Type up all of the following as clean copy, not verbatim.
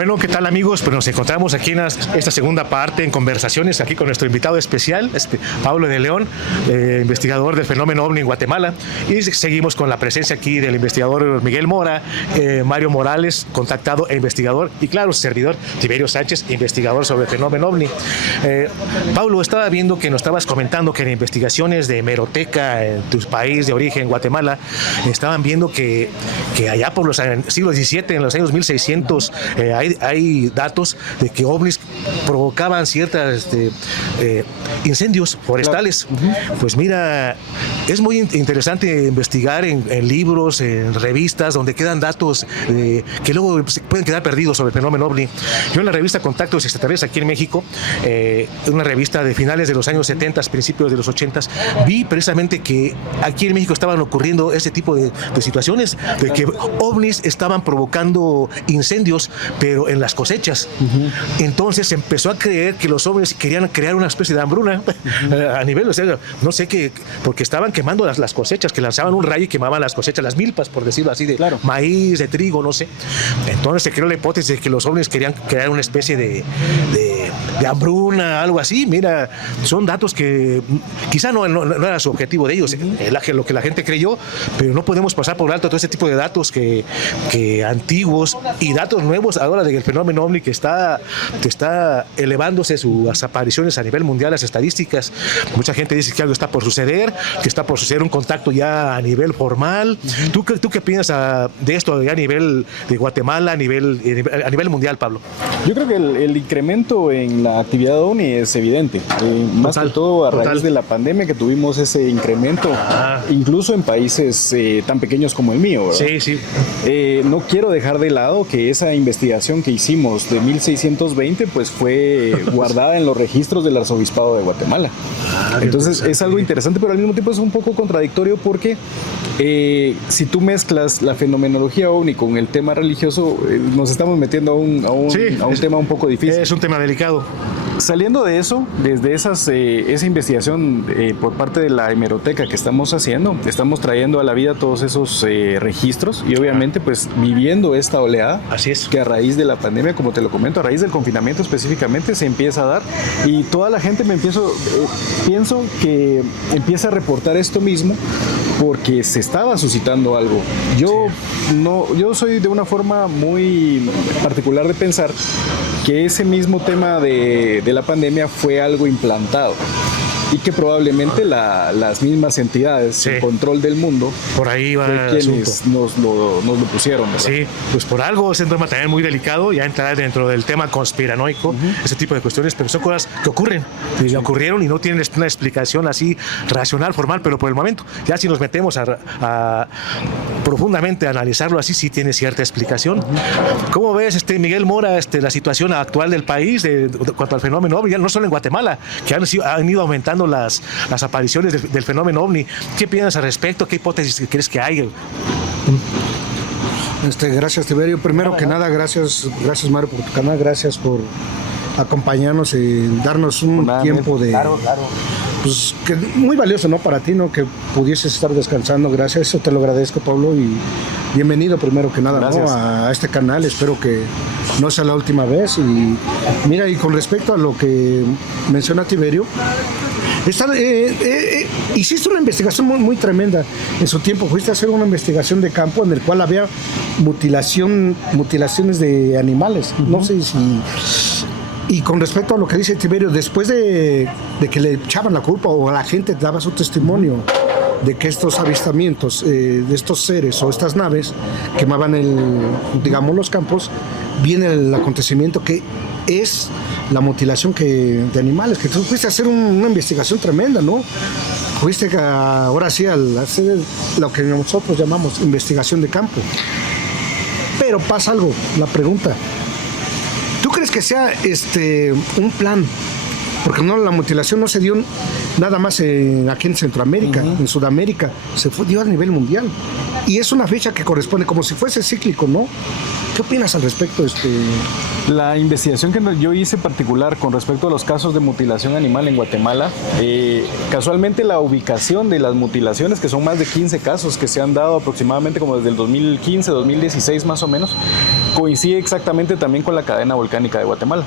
Bueno, ¿qué tal, amigos? Pues nos encontramos aquí en esta segunda parte en conversaciones aquí con nuestro invitado especial, Pablo de León, investigador del fenómeno OVNI en Guatemala, y seguimos con la presencia aquí del investigador Miguel Mora, Mario Morales, contactado e investigador, y claro, su servidor Tiberio Sánchez, investigador sobre el fenómeno OVNI. Pablo, estaba viendo que nos estabas comentando que en investigaciones de hemeroteca en tu país de origen, Guatemala, estaban viendo que allá por los siglos XVII, en los años 1600, hay datos de que ovnis provocaban ciertas incendios forestales. Pues mira, es muy interesante investigar en libros, en revistas, donde quedan datos que luego pueden quedar perdidos sobre el fenómeno OVNI. Yo en la revista Contactos Extraterrestres aquí en México, una revista de finales de los años 70, principios de los 80, vi precisamente que aquí en México estaban ocurriendo ese tipo de situaciones, de que ovnis estaban provocando incendios, pero en las cosechas. Entonces se empezó a creer que los ovnis querían crear una especie de hambruna a nivel, o sea, no sé qué, porque estaban quemando las cosechas, que lanzaban un rayo y quemaban las cosechas, las milpas, por decirlo así, de maíz, de trigo, no sé. Entonces se creó la hipótesis de que los ovnis querían crear una especie de hambruna, algo así. Mira, son datos que quizá no era su objetivo de ellos, lo que la gente creyó, pero no podemos pasar por alto todo ese tipo de datos que antiguos y datos nuevos ahora del fenómeno OVNI que está elevándose sus apariciones a nivel mundial, las estadísticas. Mucha gente dice que algo está por suceder, que está por suceder un contacto ya a nivel formal. ¿Tú qué piensas de esto ya a nivel de Guatemala, a nivel mundial, Pablo? Yo creo que el incremento en la actividad OVNI es evidente, más que todo a raíz de la pandemia, que tuvimos ese incremento, incluso en países tan pequeños como el mío, ¿verdad? Sí. No quiero dejar de lado que esa investigación que hicimos de 1620 pues fue guardada en los registros del Arzobispado de Guatemala. Entonces es algo interesante, pero al mismo tiempo es un poco contradictorio porque si tú mezclas la fenomenología OVNI con el tema religioso, nos estamos metiendo a un tema un poco difícil. Es un tema delicado. Saliendo de eso, desde esa investigación por parte de la hemeroteca que estamos haciendo, estamos trayendo a la vida todos esos registros y obviamente pues viviendo esta oleada. Así es. Que a raíz de la pandemia, como te lo comento, a raíz del confinamiento específicamente se empieza a dar y toda la gente pienso que empieza a reportar esto mismo porque se estaba suscitando algo. Yo soy de una forma muy particular de pensar que ese mismo tema de la pandemia fue algo implantado y que probablemente las mismas entidades de control del mundo por ahí va quienes nos lo pusieron, ¿verdad? Sí, pues por algo es un tema también muy delicado, ya entrar dentro del tema conspiranoico, ese tipo de cuestiones, pero son cosas que ocurren, y ocurrieron y no tienen una explicación así racional, formal, pero por el momento, ya si nos metemos a profundamente a analizarlo así, sí tiene cierta explicación. ¿Cómo ves, Miguel Mora, la situación actual del país de cuanto al fenómeno OVNI, no solo en Guatemala, que han ido aumentando las apariciones del fenómeno OVNI? ¿Qué piensas al respecto? ¿Qué hipótesis crees que hay? Gracias, Tiberio. Primero que nada, gracias Mario por tu canal, gracias por acompañarnos y darnos un tiempo de... Claro. Pues que muy valioso, ¿no? Para ti, ¿no? Que pudieses estar descansando. Gracias, eso te lo agradezco, Pablo, y bienvenido primero que nada, ¿no? A este canal. Espero que no sea la última vez. Y mira, y con respecto a lo que menciona Tiberio, hiciste una investigación muy tremenda en su tiempo. Fuiste a hacer una investigación de campo en el cual había mutilaciones de animales. No sé si... Y con respecto a lo que dice Tiberio, después de que le echaban la culpa o la gente daba su testimonio de que estos avistamientos de estos seres o estas naves quemaban los campos, viene el acontecimiento que es la mutilación de animales, que tú fuiste a hacer una investigación tremenda, ¿no? Fuiste ahora sí a hacer lo que nosotros llamamos investigación de campo. Pero pasa algo, la pregunta: ¿tú crees que sea un plan? Porque la mutilación no se dio nada más aquí en Centroamérica, en Sudamérica, dio a nivel mundial. y es una fecha que corresponde como si fuese cíclico, ¿no? ¿Qué opinas al respecto? La investigación que yo hice particular con respecto a los casos de mutilación animal en Guatemala, casualmente la ubicación de las mutilaciones, que son más de 15 casos que se han dado aproximadamente como desde el 2015, 2016 más o menos, coincide exactamente también con la cadena volcánica de Guatemala.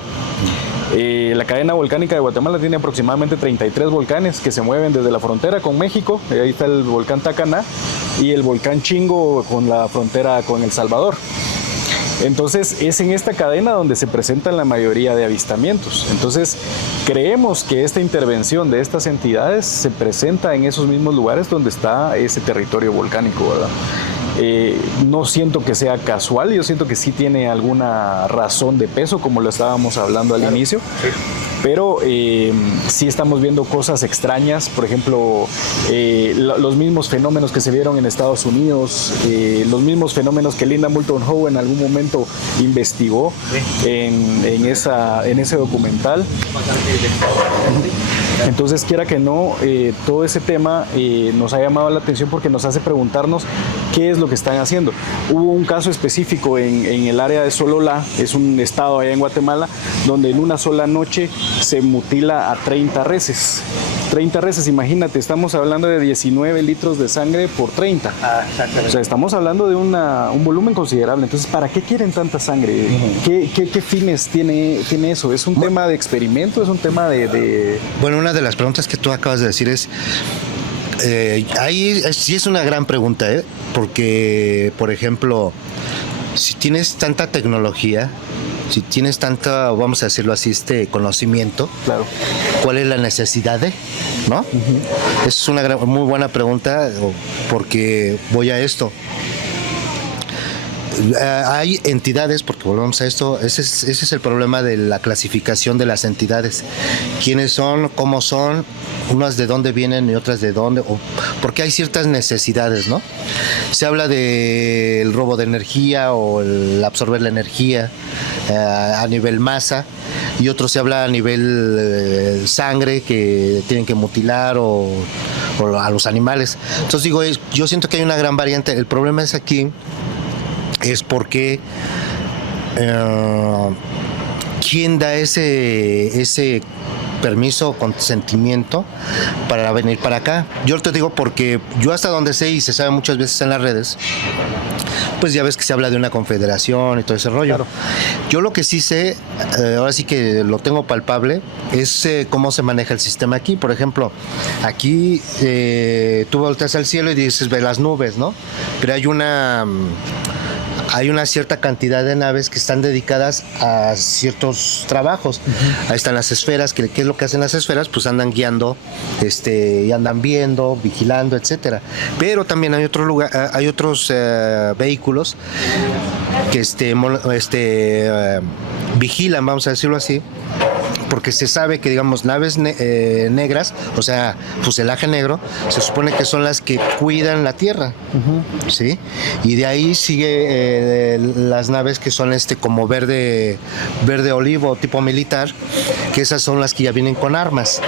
La cadena volcánica de Guatemala tiene aproximadamente 33 volcanes que se mueven desde la frontera con México. Ahí está el volcán Tacaná y el volcán Chingo con la frontera con El Salvador. Entonces es en esta cadena donde se presentan la mayoría de avistamientos. Entonces creemos que esta intervención de estas entidades se presenta en esos mismos lugares donde está ese territorio volcánico, ¿verdad? No siento que sea casual, yo siento que sí tiene alguna razón de peso, como lo estábamos hablando al inicio, pero sí estamos viendo cosas extrañas, por ejemplo, los mismos fenómenos que se vieron en Estados Unidos, los mismos fenómenos que Linda Moulton Howe en algún momento investigó en ese documental. Entonces, quiera que no, todo ese tema nos ha llamado la atención porque nos hace preguntarnos qué es lo que están haciendo. Hubo un caso específico en el área de Sololá, es un estado allá en Guatemala, donde en una sola noche se mutila a 30 reses. 30 reses, imagínate, estamos hablando de 19 litros de sangre por 30. O sea, estamos hablando de un volumen considerable. Entonces, ¿para qué quieren tanta sangre? ¿Qué fines tiene eso? ¿Es un tema de experimento? ¿Es un tema de...? Bueno, una de las preguntas que tú acabas de decir es... ahí sí es una gran pregunta, porque, por ejemplo, si tienes tanta tecnología, si tienes tanta, vamos a decirlo así, conocimiento, Claro. ¿cuál es la necesidad de? ¿No? Uh-huh. Es una muy buena pregunta, porque voy a esto. Hay entidades, porque volvemos a esto, ese es el problema de la clasificación de las entidades. ¿Quiénes son? ¿Cómo son? Unas de dónde vienen y otras de dónde, porque hay ciertas necesidades, ¿no? Se habla del robo de energía o el absorber la energía a nivel masa, y otro se habla a nivel sangre, que tienen que mutilar o a los animales. Entonces digo, yo siento que hay una gran variante. El problema es aquí es porque ¿quién da ese permiso o consentimiento para venir para acá? Yo te digo porque yo hasta donde sé, y se sabe muchas veces en las redes, pues ya ves que se habla de una confederación y todo ese rollo. Claro. Yo lo que sí sé, ahora sí que lo tengo palpable, es cómo se maneja el sistema aquí. Por ejemplo, aquí tú volteas al cielo y dices, ve las nubes, ¿no? Pero hay una cierta cantidad de naves que están dedicadas a ciertos trabajos. Uh-huh. Ahí están las esferas, ¿qué es lo que hacen las esferas? Pues andan guiando, y andan viendo, vigilando, etcétera. Pero también hay otros vehículos que vigilan, vamos a decirlo así, porque se sabe que, digamos, naves negras, o sea, fuselaje negro, se supone que son las que cuidan la Tierra, uh-huh. ¿Sí? Y de ahí sigue las naves que son como verde olivo, tipo militar, que esas son las que ya vienen con armas.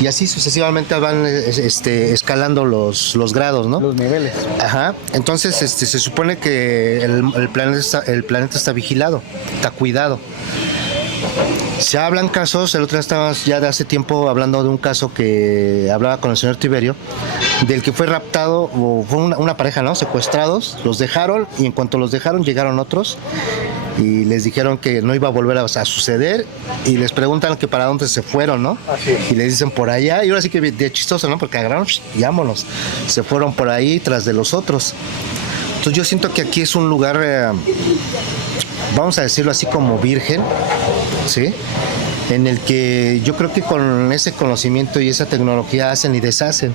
Y así sucesivamente van escalando los grados, ¿no? Los niveles. Ajá. Entonces, se supone que el planeta está vigilado, está cuidado. Se hablan casos, el otro día estábamos ya de hace tiempo hablando de un caso que hablaba con el señor Tiberio, del que fue raptado, o fue una pareja, ¿no? Secuestrados, los dejaron, y en cuanto los dejaron llegaron otros y les dijeron que no iba a volver a suceder, y les preguntan que para dónde se fueron, ¿no? Y les dicen por allá, y ahora sí que de chistoso, ¿no? Porque agarraron y vámonos, se fueron por ahí tras de los otros. Entonces yo siento que aquí es un lugar, vamos a decirlo así, como virgen, ¿sí? En el que yo creo que con ese conocimiento y esa tecnología hacen y deshacen.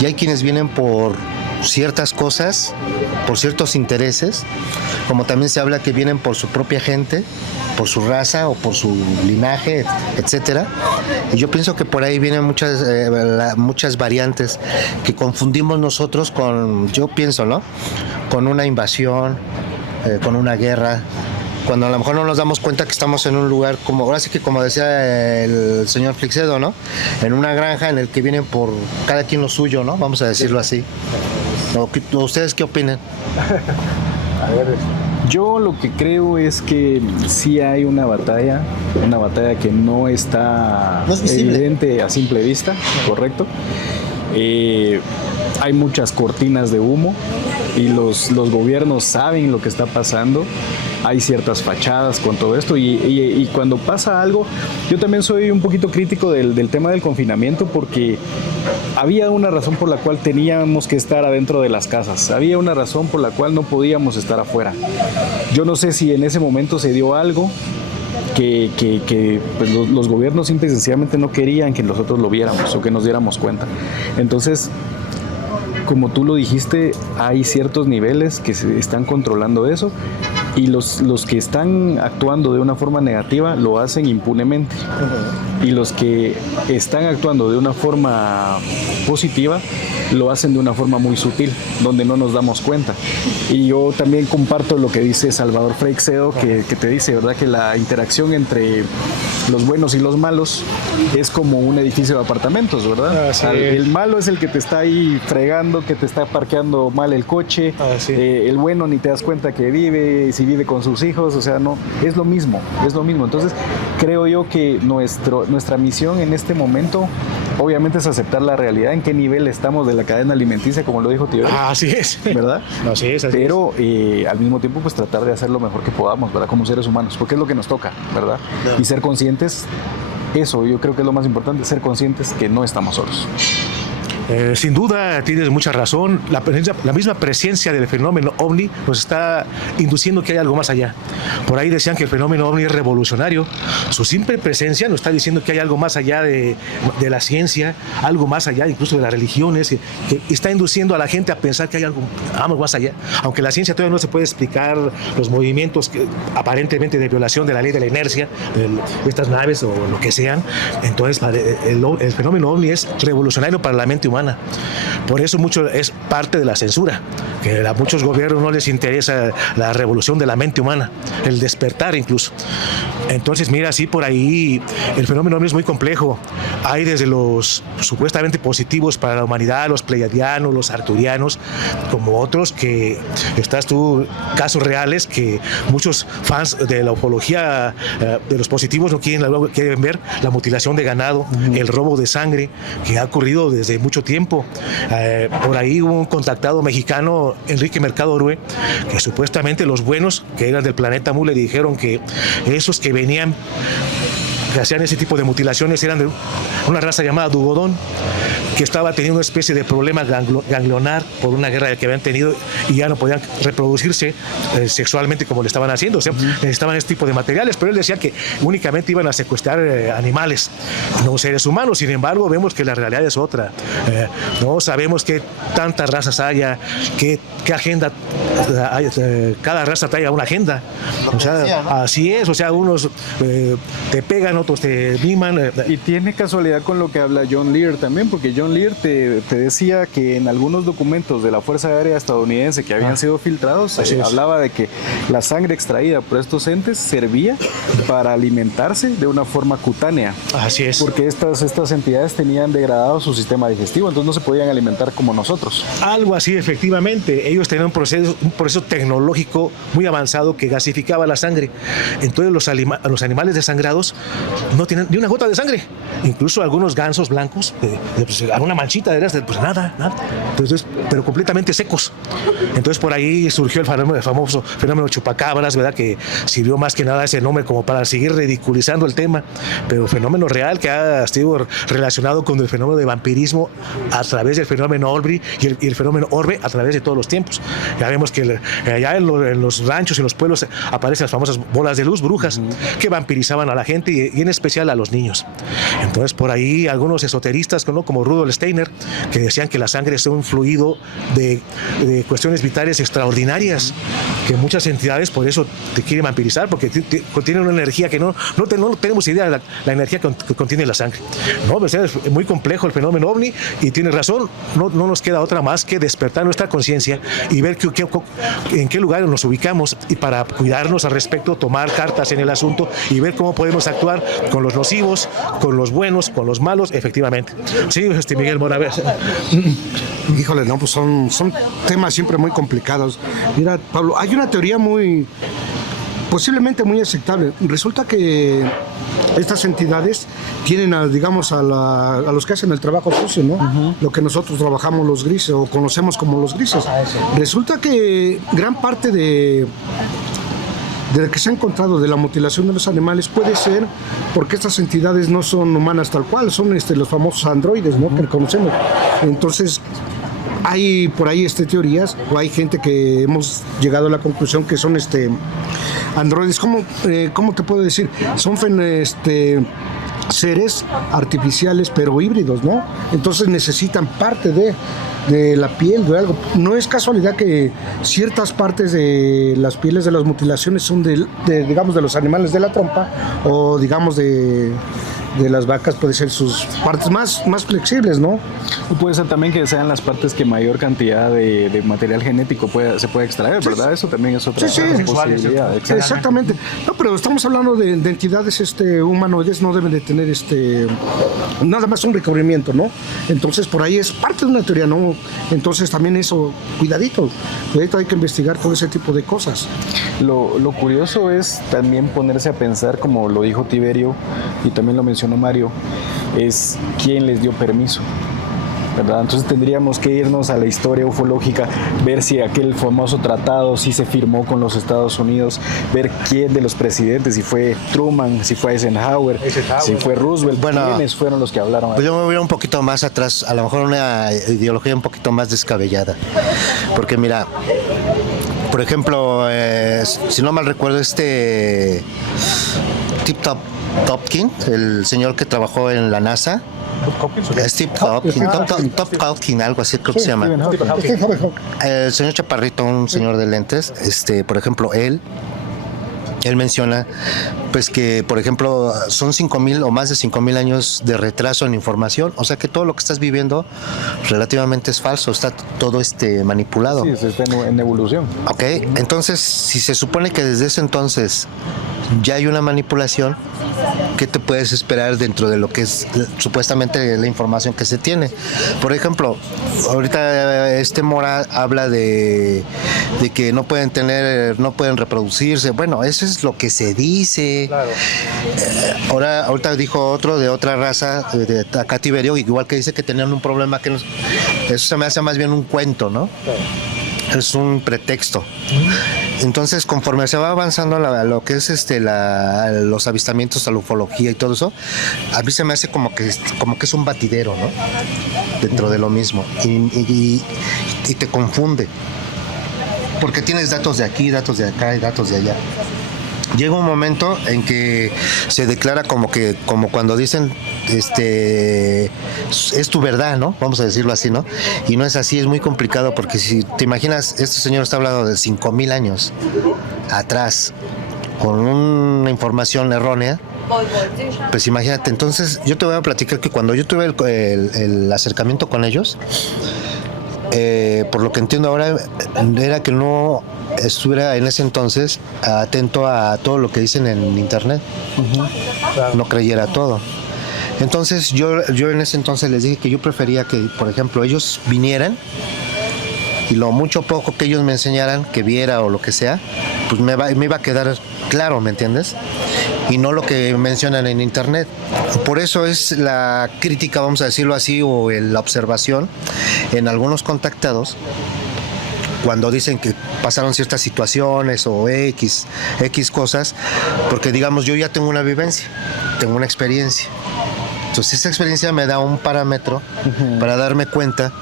Y hay quienes vienen por ciertas cosas, por ciertos intereses, como también se habla que vienen por su propia gente, por su raza o por su linaje, etcétera. Y yo pienso que por ahí vienen muchas variantes que confundimos nosotros con, yo pienso, ¿no? Con una invasión, con una guerra, cuando a lo mejor no nos damos cuenta que estamos en un lugar como, ahora sí que como decía el señor Flixedo, ¿no? En una granja en el que vienen por cada quien lo suyo, ¿no? Vamos a decirlo así. ¿Ustedes qué opinan? Yo lo que creo es que sí hay una batalla que no está No es visible. evidente a simple vista, correcto. Hay muchas cortinas de humo y los gobiernos saben lo que está pasando. Hay ciertas fachadas con todo esto y cuando pasa algo, yo también soy un poquito crítico del tema del confinamiento porque había una razón por la cual teníamos que estar adentro de las casas, había una razón por la cual no podíamos estar afuera. Yo no sé si en ese momento se dio algo que pues, los gobiernos simple y sencillamente no querían que nosotros lo viéramos o que nos diéramos cuenta. Entonces, como tú lo dijiste, hay ciertos niveles que se están controlando eso y los que están actuando de una forma negativa lo hacen impunemente. Y los que están actuando de una forma positiva lo hacen de una forma muy sutil, donde no nos damos cuenta. Y yo también comparto lo que dice Salvador Freixedo, que te dice, ¿verdad?, que la interacción entre los buenos y los malos es como un edificio de apartamentos, ¿verdad? El malo es el que te está ahí fregando, que te está parqueando mal el coche. El bueno ni te das cuenta que vive, si vive con sus hijos, o sea, no, es lo mismo. Entonces, creo yo que nuestra misión en este momento, obviamente, es aceptar la realidad, en qué nivel estamos de la cadena alimenticia, como lo dijo Tío. Así es. ¿Verdad? Así es. Pero al mismo tiempo, pues tratar de hacer lo mejor que podamos, ¿verdad? Como seres humanos, porque es lo que nos toca, ¿verdad? Y ser conscientes, eso yo creo que es lo más importante, ser conscientes que no estamos solos. Sin duda tienes mucha razón. La misma presencia del fenómeno ovni nos está induciendo que hay algo más allá. Por ahí decían que el fenómeno ovni es revolucionario. Su simple presencia nos está diciendo que hay algo más allá de la ciencia, algo más allá incluso de las religiones, que está induciendo a la gente a pensar que hay algo más allá. Aunque la ciencia todavía no se puede explicar los movimientos aparentemente de violación de la ley de la inercia de estas naves o lo que sean, entonces el fenómeno ovni es revolucionario para la mente humana. Por eso mucho es parte de la censura, que a muchos gobiernos no les interesa la revolución de la mente humana, el despertar incluso. Entonces, mira, sí, por ahí el fenómeno es muy complejo. Hay desde los supuestamente positivos para la humanidad, los pleiadianos, los arturianos, como otros que estás tú, casos reales que muchos fans de la ufología de los positivos no quieren ver, la mutilación de ganado, el robo de sangre que ha ocurrido desde mucho tiempo. Por ahí hubo un contactado mexicano, Enrique Mercado Orue, que supuestamente los buenos que eran del planeta Mu le dijeron que esos que venían, que hacían ese tipo de mutilaciones, eran de una raza llamada Dugodón, que estaba teniendo una especie de problema ganglionar por una guerra que habían tenido y ya no podían reproducirse sexualmente como le estaban haciendo. O sea, necesitaban este tipo de materiales, pero él decía que únicamente iban a secuestrar animales, no seres humanos. Sin embargo, vemos que la realidad es otra. No sabemos qué tantas razas haya, qué agenda hay, cada raza trae una agenda. O sea, así es, o sea, unos te pegan, otros te miman. Y tiene casualidad con lo que habla John Lear también, porque John Lear te decía que en algunos documentos de la Fuerza Aérea estadounidense que habían sido filtrados, hablaba de que la sangre extraída por estos entes servía para alimentarse de una forma cutánea. Así es. Porque estas entidades tenían degradado su sistema digestivo, entonces no se podían alimentar como nosotros. Algo así, efectivamente. Ellos tenían un proceso tecnológico muy avanzado que gasificaba la sangre. Entonces los animales desangrados no tienen ni una gota de sangre. Incluso algunos gansos blancos, alguna manchita, pues nada. Entonces, pero completamente secos. Entonces por ahí surgió el famoso fenómeno chupacabras, ¿verdad? Que sirvió más que nada ese nombre como para seguir ridiculizando el tema, pero fenómeno real que ha sido relacionado con el fenómeno de vampirismo a través del fenómeno Orbe y el fenómeno Orbe a través de todos los tiempos. Ya vemos que allá en los ranchos y en los pueblos aparecen las famosas bolas de luz, brujas, que vampirizaban a la gente y en especial a los niños. Entonces por ahí algunos esoteristas, ¿no?, como Rudolf Steiner, que decían que la sangre es un fluido de cuestiones vitales extraordinarias, que muchas entidades por eso te quieren vampirizar, porque contienen una energía que no tenemos idea de la energía que contiene la sangre. No, pues es muy complejo el fenómeno ovni y tienes razón, no nos queda otra más que despertar nuestra conciencia y ver en qué lugar nos ubicamos y para cuidarnos al respecto, tomar cartas en el asunto y ver cómo podemos actuar con los nocivos, con los buenos, con los malos, efectivamente. Sí, estimado. Miguel Moraves. Híjole, no, pues son temas siempre muy complicados. Mira, Pablo, hay una teoría posiblemente muy aceptable. Resulta que estas entidades tienen, digamos, a los que hacen el trabajo sucio, ¿no? Lo que nosotros trabajamos los grises o conocemos como los grises. Resulta que gran parte de lo que se ha encontrado de la mutilación de los animales puede ser porque estas entidades no son humanas tal cual, son los famosos androides, ¿no? Que conocemos. Entonces, hay por ahí teorías, o hay gente que hemos llegado a la conclusión que son androides. ¿Cómo te puedo decir? Son seres artificiales pero híbridos, ¿no? Entonces necesitan parte de la piel, de algo. No es casualidad que ciertas partes de las pieles de las mutilaciones son digamos, de los animales de la trompa, o digamos de las vacas puede ser sus partes más flexibles, ¿no? O puede ser también que sean las partes que mayor cantidad de material genético se puede extraer, ¿verdad? Eso también es otra posibilidad. Exactamente. No, pero estamos hablando de entidades humanoides, no deben de tener nada más un recubrimiento, ¿no? Entonces por ahí es parte de una teoría, ¿no? Entonces también eso, cuidadito hay que investigar todo ese tipo de cosas. Lo curioso es también ponerse a pensar, como lo dijo Tiberio y también lo mencionó Mario, es quién les dio permiso, ¿verdad? Entonces tendríamos que irnos a la historia ufológica, ver si aquel famoso tratado sí se firmó con los Estados Unidos, ver quién de los presidentes, si fue Truman, si fue Eisenhower, si fue Roosevelt, quiénes fueron los que hablaron. Pues yo me voy a ir un poquito más atrás, a lo mejor una ideología un poquito más descabellada, porque mira, por ejemplo, si no mal recuerdo, Tip Topkin, el señor que trabajó en la NASA, Steve Topkin, algo así creo que se llama. El señor Chaparrito, un señor de lentes, por ejemplo, él menciona pues que, por ejemplo, son 5,000 o más de 5,000 años de retraso en información, o sea que todo lo que estás viviendo relativamente es falso, está todo manipulado. Sí, está en evolución. Ok, entonces si se supone que desde ese entonces ya hay una manipulación, ¿qué te puedes esperar dentro de lo que es supuestamente la información que se tiene? Por ejemplo, ahorita Mora habla de que no pueden reproducirse. Bueno, eso es lo que se dice. Claro. Ahorita dijo otro de otra raza, de acá Tiberio, igual que dice que tenían un problema que eso se me hace más bien un cuento, ¿no? Claro. Es un pretexto. Entonces, conforme se va avanzando a lo que es los avistamientos, a la ufología y todo eso, a mí se me hace como que es un batidero, ¿no? Dentro de lo mismo. Y te confunde. Porque tienes datos de aquí, datos de acá y datos de allá. Llega un momento en que se declara como cuando dicen es tu verdad, ¿no? Vamos a decirlo así, ¿no? Y no es así, es muy complicado, porque si te imaginas, este señor está hablando de 5,000 años atrás, con una información errónea. Pues imagínate. Entonces yo te voy a platicar que cuando yo tuve el acercamiento con ellos, por lo que entiendo ahora, era que no estuviera en ese entonces atento a todo lo que dicen en internet. No creyera todo. Entonces yo en ese entonces les dije que yo prefería que, por ejemplo, ellos vinieran y lo mucho poco que ellos me enseñaran, que viera o lo que sea, pues me iba a quedar claro, ¿me entiendes? Y no lo que mencionan en internet. Por eso es la crítica, vamos a decirlo así, o la observación en algunos contactados, cuando dicen que pasaron ciertas situaciones o X cosas, porque digamos yo ya tengo una vivencia, tengo una experiencia. Entonces esa experiencia me da un parámetro para darme cuenta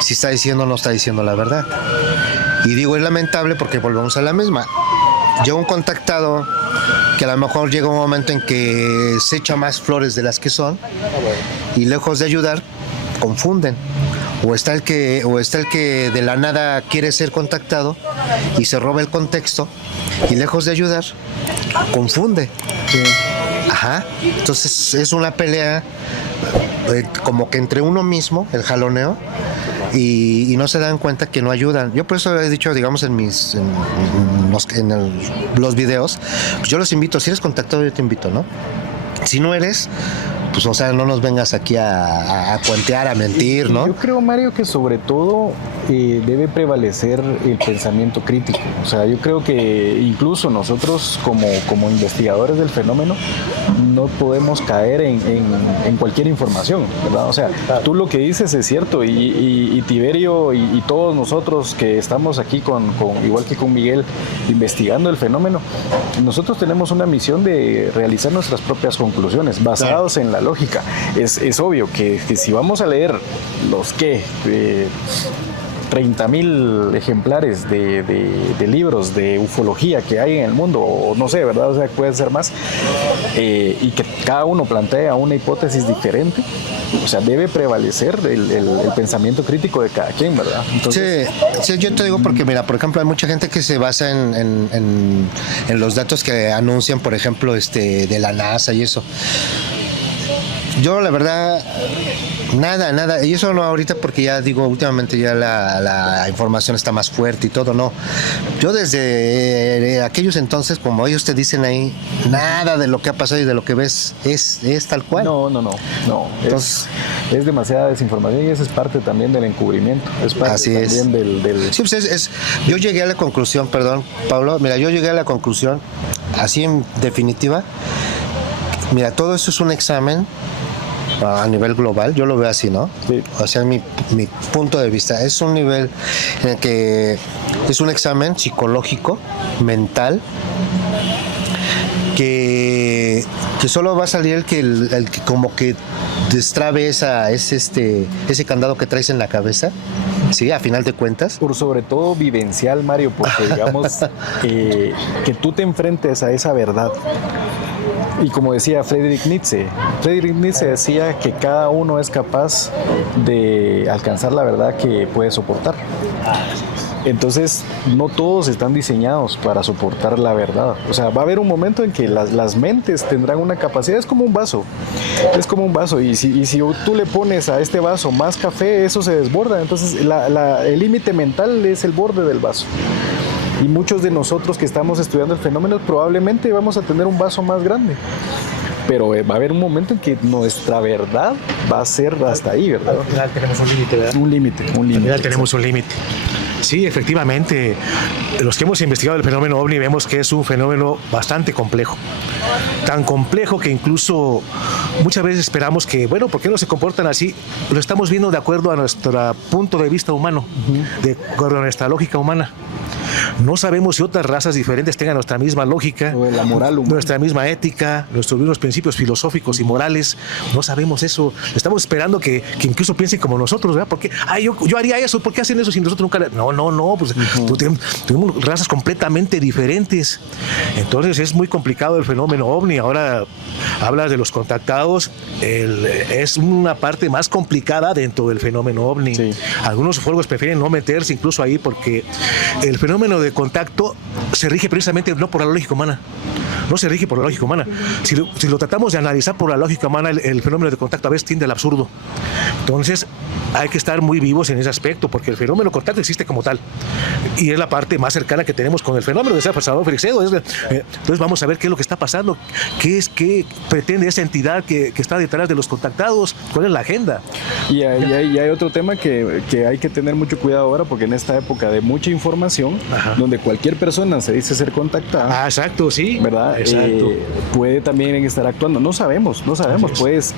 si está diciendo o no está diciendo la verdad. Y digo, es lamentable porque volvemos a la misma. Yo un contactado que a lo mejor llega un momento en que se echa más flores de las que son, y lejos de ayudar, confunden. O está el que de la nada quiere ser contactado y se roba el contexto, y lejos de ayudar, confunde. Sí. Ajá. Entonces es una pelea como que entre uno mismo, el jaloneo, y no se dan cuenta que no ayudan. Yo por eso he dicho, digamos, en los videos, pues yo los invito. Si eres contactado, yo te invito, ¿no? Si no eres, pues, o sea, no nos vengas aquí a cuentear, a mentir, ¿no? Yo creo, Mario, que sobre todo debe prevalecer el pensamiento crítico. O sea, yo creo que incluso nosotros como investigadores del fenómeno no podemos caer en cualquier información, ¿verdad? O sea, tú lo que dices es cierto y Tiberio y todos nosotros que estamos aquí igual que con Miguel, investigando el fenómeno, nosotros tenemos una misión de realizar nuestras propias conclusiones basados en la lógica. Es obvio que si vamos a leer los 30,000 ejemplares de libros de ufología que hay en el mundo, o no sé, ¿verdad? O sea, puede ser más, y que cada uno plantea una hipótesis diferente, o sea, debe prevalecer el pensamiento crítico de cada quien, ¿verdad? Entonces, sí, yo te digo porque, mira, por ejemplo, hay mucha gente que se basa en los datos que anuncian, por ejemplo, de la NASA y eso. Yo, la verdad, nada, y eso no ahorita porque ya digo, últimamente ya la información está más fuerte y todo, no. Yo desde aquellos entonces, como ellos te dicen ahí, nada de lo que ha pasado y de lo que ves es tal cual. No. Entonces, es demasiada desinformación y eso es parte también del encubrimiento. Es parte así también del... Sí, pues yo llegué a la conclusión, perdón, Pablo, mira, yo llegué a la conclusión, así en definitiva, mira, todo eso es un examen a nivel global, yo lo veo así, ¿no? Sí. O sea, mi punto de vista es un nivel en el que es un examen psicológico, mental, que solo va a salir el que como que destrabe ese candado que traes en la cabeza, sí, a final de cuentas. Por sobre todo vivencial, Mario, porque digamos que tú te enfrentes a esa verdad. Y como decía Friedrich Nietzsche decía que cada uno es capaz de alcanzar la verdad que puede soportar. Entonces, no todos están diseñados para soportar la verdad. O sea, va a haber un momento en que las mentes tendrán una capacidad. Es como un vaso. Y si tú le pones a este vaso más café, eso se desborda. Entonces, el límite mental es el borde del vaso. Y muchos de nosotros que estamos estudiando el fenómeno probablemente vamos a tener un vaso más grande. Pero va a haber un momento en que nuestra verdad va a ser hasta ahí, ¿verdad? Al final tenemos un límite, ¿verdad? Un límite. Al final tenemos un límite. Sí, efectivamente, los que hemos investigado el fenómeno OVNI vemos que es un fenómeno bastante complejo. Tan complejo que incluso muchas veces esperamos que, bueno, ¿por qué no se comportan así? Lo estamos viendo de acuerdo a nuestro punto de vista humano, de acuerdo a nuestra lógica humana. No sabemos si otras razas diferentes tengan nuestra misma lógica, o la moral humana, nuestra misma ética, nuestros mismos principios filosóficos y morales. No sabemos eso. Estamos esperando que incluso piensen como nosotros, ¿verdad? Porque yo haría eso, ¿por qué hacen eso si nosotros nunca? No, pues tenemos razas completamente diferentes. Entonces es muy complicado el fenómeno OVNI. Ahora hablas de los contactados, es una parte más complicada dentro del fenómeno OVNI. Sí. Algunos ufólogos prefieren no meterse incluso ahí porque el fenómeno de contacto se rige precisamente no por la lógica humana. No se rige por la lógica humana. Si lo tratamos de analizar por la lógica humana, el fenómeno de contacto a veces tiende al absurdo. Entonces, hay que estar muy vivos en ese aspecto, porque el fenómeno de contacto existe como tal. Y es la parte más cercana que tenemos con el fenómeno de Salvador Freixedo. Entonces, vamos a ver qué es lo que está pasando, qué pretende esa entidad que está detrás de los contactados, cuál es la agenda. Y hay otro tema que hay que tener mucho cuidado ahora, porque en esta época de mucha información, donde cualquier persona se dice ser contactada. Exacto, sí. ¿Verdad? Exacto. Puede también estar actuando. No sabemos.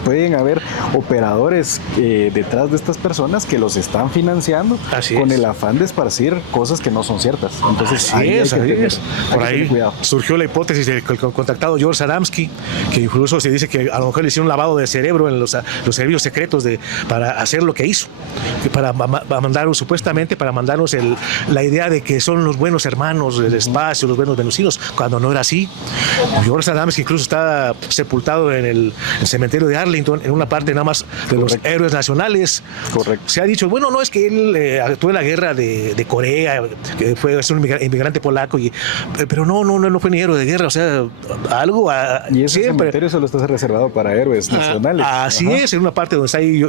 Pueden haber operadores detrás de estas personas que los están financiando con el afán de esparcir cosas que no son ciertas. Entonces, por ahí surgió la hipótesis del contactado George Adamski, que incluso se dice que a lo mejor le hicieron un lavado de cerebro en los servicios secretos para hacer lo que hizo, para mandarnos, supuestamente para mandarnos la idea de que son los buenos hermanos del espacio, los buenos venusinos, cuando no era así. George Adamski incluso está sepultado en el cementerio de Arlington, en una parte nada más de los héroes nacionales, Correcto. Se ha dicho, bueno, no, es que él actuó en la guerra de Corea, que es un inmigrante polaco, pero no fue ni héroe de guerra, o sea, algo Y ese siempre. cementerio solo está reservado para héroes nacionales. Así Ajá. es, en una parte donde está ahí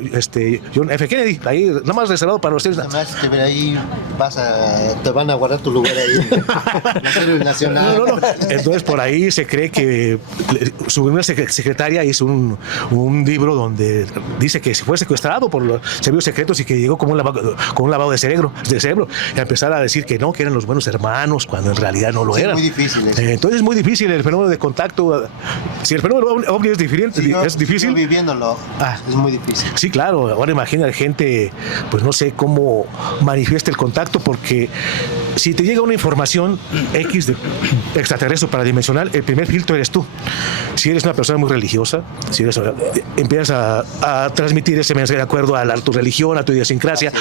John F. Kennedy, ahí nada más reservado para los héroes. Además, ahí te van a guardar tu lugar ahí. Los héroes nacionales. No. Entonces por ahí se cree que su primera secretaria hizo un libro donde dice que fue secuestrado por los servicios secretos y que llegó como un lavado de cerebro, y a empezar a decir que no, que eran los buenos hermanos, cuando en realidad no lo Sí, eran. es muy difícil eso. Entonces es muy difícil el fenómeno de contacto. Si el fenómeno ovni es diferente, Sí, es difícil. yo viviéndolo, es muy difícil. Sí, claro. Ahora imagina gente, pues no sé cómo manifiesta el contacto, porque si te llega una información X de extraterrestre paradimensional, el primer filtro eres tú. Si eres una persona muy religiosa, si eres, empiezas a transmitir ese mensaje de acuerdo a tu religión, a tu idiosincrasia,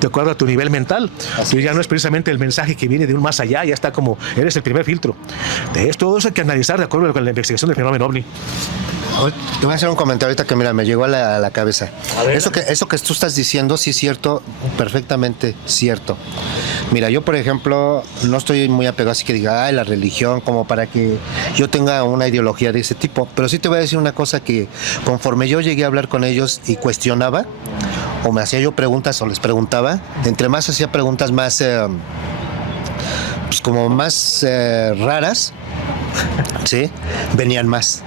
de acuerdo a tu nivel mental. Y ya no es precisamente el mensaje que viene de un más allá, ya está como, eres el primer filtro. De esto, todo eso hay que analizar de acuerdo con la investigación del fenómeno ovni. Te voy a hacer un comentario ahorita que mira, me llegó a la cabeza. Eso que tú estás diciendo sí es cierto, perfectamente cierto. Mira, yo por ejemplo no estoy muy apegado así que diga, la religión, como para que yo tenga una ideología de ese tipo. Pero sí te voy a decir una cosa, que conforme yo llegué a hablar con ellos y cuestionaba, o me hacía yo preguntas o les preguntaba, entre más hacía preguntas más, pues como más raras, ¿sí? Venían más.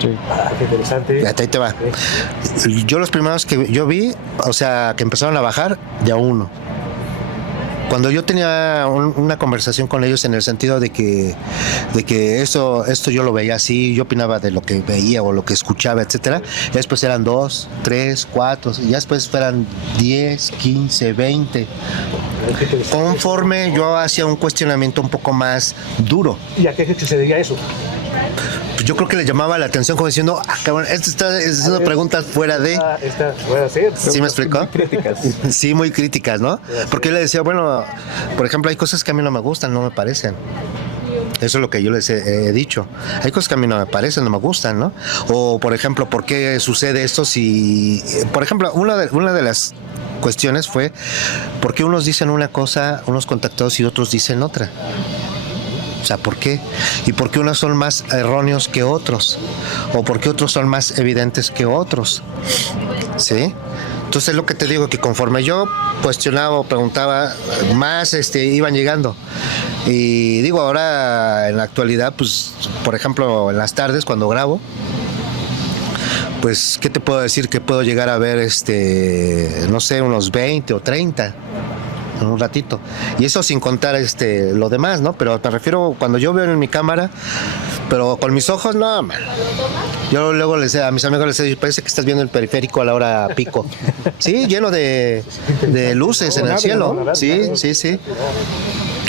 Sí. Qué interesante. Ahí te va. Yo los primeros que yo vi, o sea, que empezaron a bajar de a uno. Cuando yo tenía una conversación con ellos en el sentido de que esto yo lo veía así, yo opinaba de lo que veía o lo que escuchaba, etcétera, después eran 2, 3, 4, y ya después fueran 10, 15, 20. Conforme yo hacía un cuestionamiento un poco más duro. ¿Y a qué se debía eso? Pues yo creo que le llamaba la atención como diciendo, cabrón, esto está haciendo preguntas fuera de... Esta puede ser. ¿Sí me explicó? Muy críticas. Sí, muy críticas, ¿no? Porque yo le decía, bueno, por ejemplo, hay cosas que a mí no me gustan, no me parecen. Eso es lo que yo les he dicho. Hay cosas que a mí no me parecen, no me gustan, ¿no? O, por ejemplo, ¿por qué sucede esto si... Por ejemplo, una de las cuestiones fue ¿por qué unos dicen una cosa, unos contactados, y otros dicen otra? O sea, ¿por qué? ¿Y por qué unos son más erróneos que otros? ¿O por qué otros son más evidentes que otros? ¿Sí? Entonces lo que te digo, que conforme yo cuestionaba o preguntaba, más iban llegando. Y digo, ahora en la actualidad, pues, por ejemplo, en las tardes cuando grabo, pues, ¿qué te puedo decir? Que puedo llegar a ver, no sé, unos 20 o 30 en un ratito. Y eso sin contar lo demás, ¿no? Pero me refiero, cuando yo veo en mi cámara, pero con mis ojos, no, man. Yo luego les a mis amigos les digo, parece que estás viendo el periférico a la hora pico. Sí, lleno de luces en el cielo. Sí.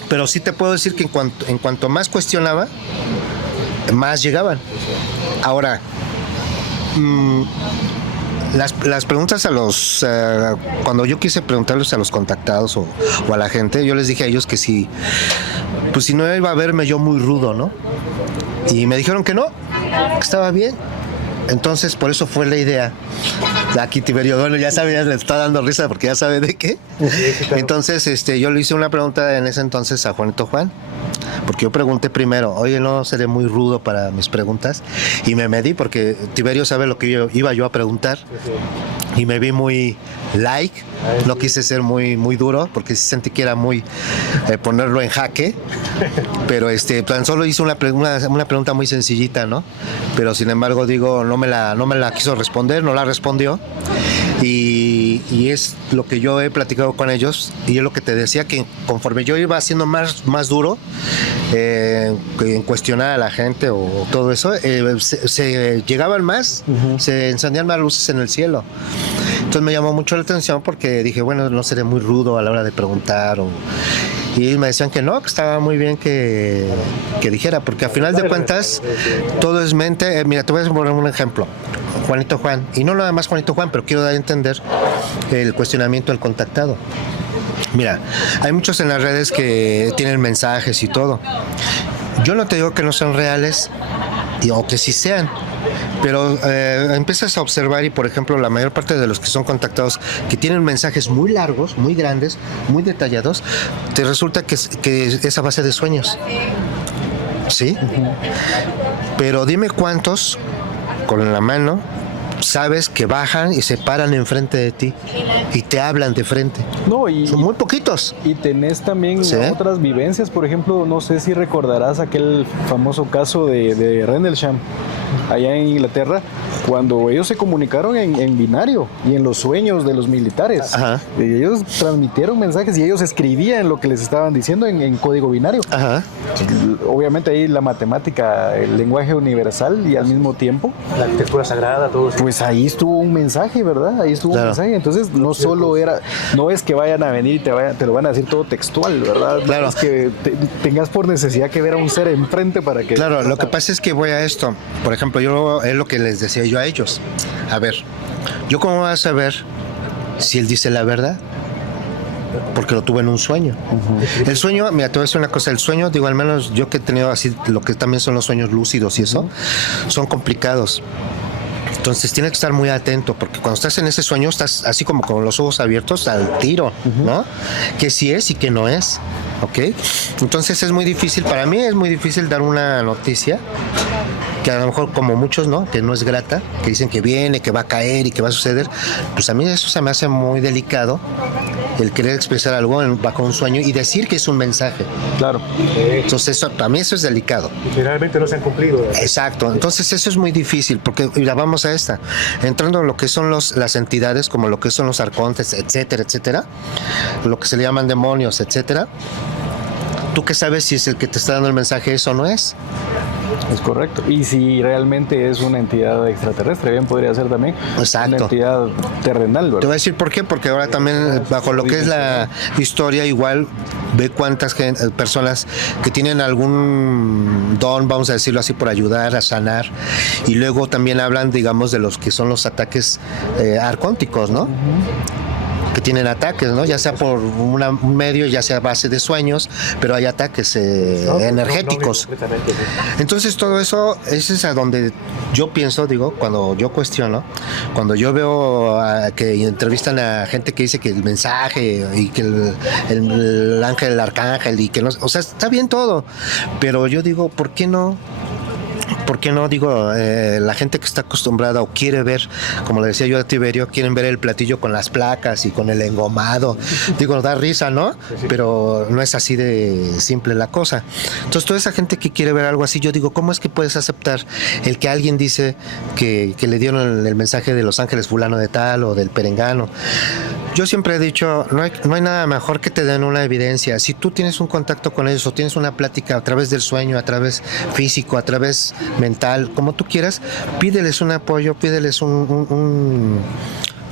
Pero sí te puedo decir que en cuanto más cuestionaba, más llegaban. Ahora, las preguntas a los... cuando yo quise preguntarles a los contactados o a la gente, yo les dije a ellos que si no iba a verme yo muy rudo, ¿no? Y me dijeron que no, que estaba bien. Entonces, por eso fue la idea. Aquí Tiberio, bueno, ya sabe, ya le está dando risa porque ya sabe de qué. Entonces, yo le hice una pregunta en ese entonces a Juanito Juan, porque yo pregunté primero, oye, no seré muy rudo para mis preguntas, y me medí porque Tiberio sabe lo que iba yo a preguntar, y me vi muy light, no quise ser muy, muy duro, porque sí sentí que era muy ponerlo en jaque, pero tan solo hice una pregunta muy sencillita, ¿no? Pero sin embargo, digo, no me la quiso responder, no la respondió. Y es lo que yo he platicado con ellos, y es lo que te decía, que conforme yo iba haciendo más duro en cuestionar a la gente o todo eso, se llegaban más, se encendían más luces en el cielo. Entonces me llamó mucho la atención porque dije, bueno, no seré muy rudo a la hora de preguntar y me decían que no, que estaba muy bien que dijera, porque al final de cuentas todo es mente. Mira, te voy a poner un ejemplo. Juanito Juan, y no nada más Juanito Juan, pero quiero dar a entender el cuestionamiento del contactado. Mira, hay muchos en las redes que tienen mensajes y todo. Yo no te digo que no sean reales o que sí sean, Pero empiezas a observar y, por ejemplo, la mayor parte de los que son contactados, que tienen mensajes muy largos, muy grandes, muy detallados, te resulta que es a base de sueños. ¿Sí? Pero dime cuántos, con la mano, sabes que bajan y se paran enfrente de ti y te hablan de frente. No, y son muy poquitos. Y tenés también otras vivencias, por ejemplo, no sé si recordarás aquel famoso caso de Rendlesham, allá en Inglaterra, cuando ellos se comunicaron en binario y en los sueños de los militares. Ajá. Y ellos transmitieron mensajes y ellos escribían lo que les estaban diciendo en código binario. Ajá. Obviamente ahí la matemática, el lenguaje universal y al mismo tiempo La arquitectura sagrada, todo eso. pues ahí estuvo un mensaje, ¿verdad? Ahí estuvo un mensaje. Entonces no solo no es que vayan a venir y te lo van a decir todo textual, ¿verdad? Claro. No es que tengas por necesidad que ver a un ser enfrente para que... Claro, lo que pasa es que voy a esto. Por ejemplo, es lo que les decía yo a ellos. A ver, ¿yo cómo voy a saber si él dice la verdad? Porque lo tuve en un sueño. El sueño, mira, te voy a decir una cosa, el sueño, digo, al menos yo que he tenido así, lo que también son los sueños lúcidos y eso, son complicados. Entonces tienes que estar muy atento, porque cuando estás en ese sueño estás así como con los ojos abiertos al tiro, ¿no? Que sí es y que no es, ¿ok? Entonces es muy difícil, para mí es muy difícil dar una noticia que a lo mejor como muchos, ¿no? Que no es grata, que dicen que viene, que va a caer y que va a suceder. Pues a mí eso se me hace muy delicado, el querer expresar algo bajo un sueño y decir que es un mensaje. Claro. Entonces para mí eso es delicado. Generalmente no se han cumplido. Exacto, entonces eso es muy difícil, porque mira, vamos a esta, entrando en lo que son las entidades, como lo que son los arcontes, etcétera, etcétera, lo que se le llaman demonios, etcétera. ¿Tú qué sabes si es el que te está dando el mensaje eso o no es? Es correcto. Y si realmente es una entidad extraterrestre, bien podría ser también Exacto. una entidad terrenal, ¿verdad? Te voy a decir por qué, porque ahora también bajo lo que es la historia igual ve cuántas personas que tienen algún don, vamos a decirlo así, por ayudar a sanar, y luego también hablan, digamos, de los que son los ataques arcónticos, ¿no? Que tienen ataques, ¿no? Ya sea por un medio, ya sea a base de sueños, pero hay ataques energéticos. Entonces todo eso es a donde yo pienso, digo, cuando yo cuestiono, cuando yo veo que entrevistan a gente que dice que el mensaje y que el ángel, el arcángel y que no, o sea, está bien todo, pero yo digo, ¿por qué no? ¿Por qué no? Digo, la gente que está acostumbrada o quiere ver, como le decía yo a Tiberio, quieren ver el platillo con las placas y con el engomado. Digo, da risa, ¿no? Pero no es así de simple la cosa. Entonces, toda esa gente que quiere ver algo así, yo digo, ¿cómo es que puedes aceptar el que alguien dice que le dieron el mensaje de los ángeles fulano de tal o del perengano? Yo siempre he dicho, no hay nada mejor que te den una evidencia. Si tú tienes un contacto con ellos o tienes una plática a través del sueño, a través físico, a través mental, como tú quieras, pídeles un apoyo, pídeles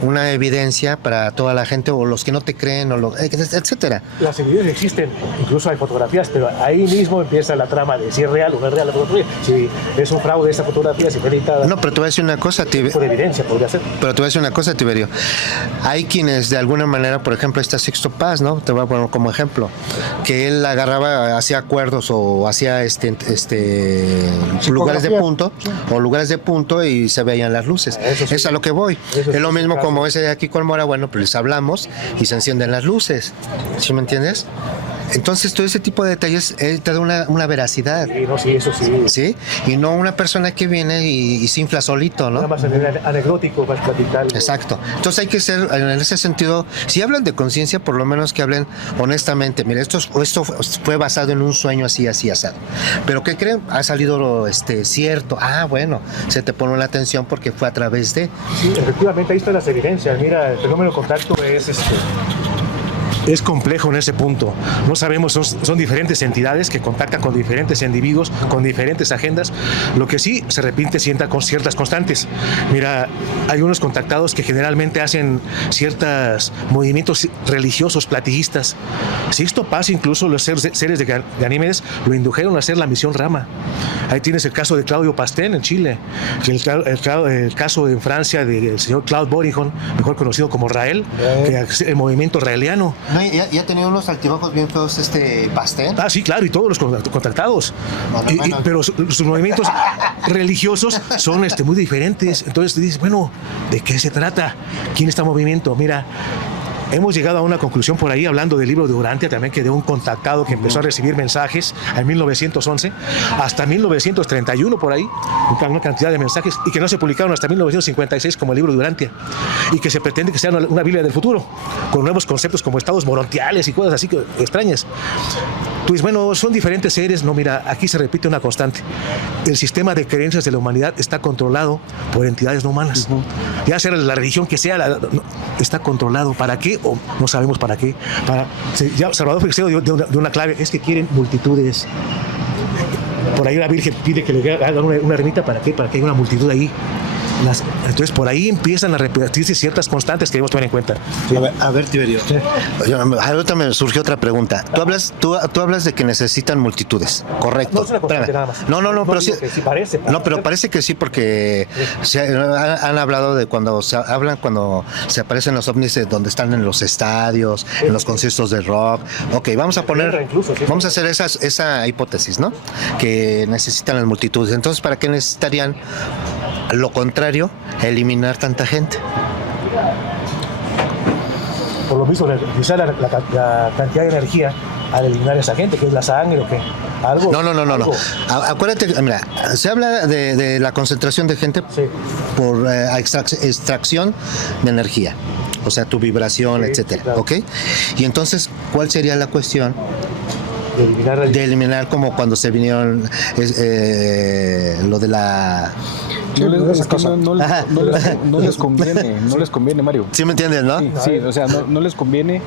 una evidencia para toda la gente o los que no te creen, etcétera. Las evidencias existen, incluso hay fotografías, pero ahí mismo empieza la trama de si es real o no es real la fotografía, si es un fraude esta fotografía, si fue editada. No, pero te voy a decir una cosa, por evidencia podría ser. Pero te voy a decir una cosa, Tiberio. Hay quienes de alguna manera, por ejemplo, está Sixto Paz, ¿no? Te voy a poner como ejemplo, que él agarraba, hacía acuerdos o hacía lugares de punto o lugares de punto y se veían las luces. Eso sí. Es a lo que voy. Es lo mismo como ese de aquí con Mora, bueno, pues les hablamos y se encienden las luces. ¿Sí me entiendes? Entonces todo ese tipo de detalles te da una veracidad. Sí, no, sí, eso sí. ¿Sí? Y no una persona que viene y se infla solito, ¿no? Nada más anecdótico, más platicar. Exacto. Entonces hay que ser, en ese sentido, si hablan de conciencia, por lo menos que hablen honestamente. Mira, esto fue basado en un sueño así, asado. Pero ¿qué creen? Ha salido cierto. Ah, bueno, se te pone la atención porque fue a través de... Sí, efectivamente, ahí están las evidencias. Mira, el fenómeno de contacto es complejo en ese punto. No sabemos, son diferentes entidades que contactan con diferentes individuos, con diferentes agendas. Lo que sí se repite con ciertas constantes. Mira, hay unos contactados que generalmente hacen ciertos movimientos religiosos, platillistas. Sixto Paz, incluso los seres de Ganímedes lo indujeron a hacer la misión Rama. Ahí tienes el caso de Claudio Pastén en Chile, el caso en Francia del señor Claude Borijon, mejor conocido como Rael, que es el movimiento raeliano. No, ya tenía unos altibajos bien feos Pastel. Ah, sí, claro, y todos los contratados. Bueno. Pero sus movimientos religiosos son muy diferentes. Entonces dices, bueno, ¿de qué se trata? ¿Quién está en movimiento? Mira, hemos llegado a una conclusión por ahí, hablando del libro de Urantia, también, que de un contactado que empezó a recibir mensajes en 1911 hasta 1931 por ahí, una cantidad de mensajes, y que no se publicaron hasta 1956 como el libro de Urantia, y que se pretende que sea una Biblia del futuro, con nuevos conceptos como estados morontiales y cosas así extrañas. Tú dices, bueno, son diferentes seres. No, mira, aquí se repite una constante. El sistema de creencias de la humanidad está controlado por entidades no humanas. Ya sea la religión que sea, está controlado. ¿Para qué? O no sabemos para qué. Ya Salvador Freixedo dio de una clave, es que quieren multitudes. Por ahí la Virgen pide que le hagan una ermita. ¿Para qué? Para que haya una multitud ahí. Entonces por ahí empiezan a repetirse ciertas constantes que debemos tomar en cuenta. A ver, Tiberio. Ahorita me surgió otra pregunta. Tú hablas de que necesitan multitudes, correcto. No es una constante nada más. No, pero sí. Sí parece. No, pero parece que sí, porque han hablado de cuando se aparecen los ovnis, donde están en los estadios, en los conciertos de rock. Ok, vamos a hacer esa hipótesis, ¿no? Que necesitan las multitudes. Entonces, ¿para qué necesitarían, lo contrario, eliminar tanta gente? Por lo mismo, utilizar la cantidad de energía al eliminar a esa gente, que es la sangre o qué. ¿Algo? No. Acuérdate, mira, se habla de la concentración de gente por extracción de energía, o sea, tu vibración, etcétera, claro. ¿Ok? Y entonces, ¿cuál sería la cuestión? De eliminar, como cuando se vinieron lo de la... No les conviene, Mario. ¿Sí me entiendes, no? Sí, o sea, no les conviene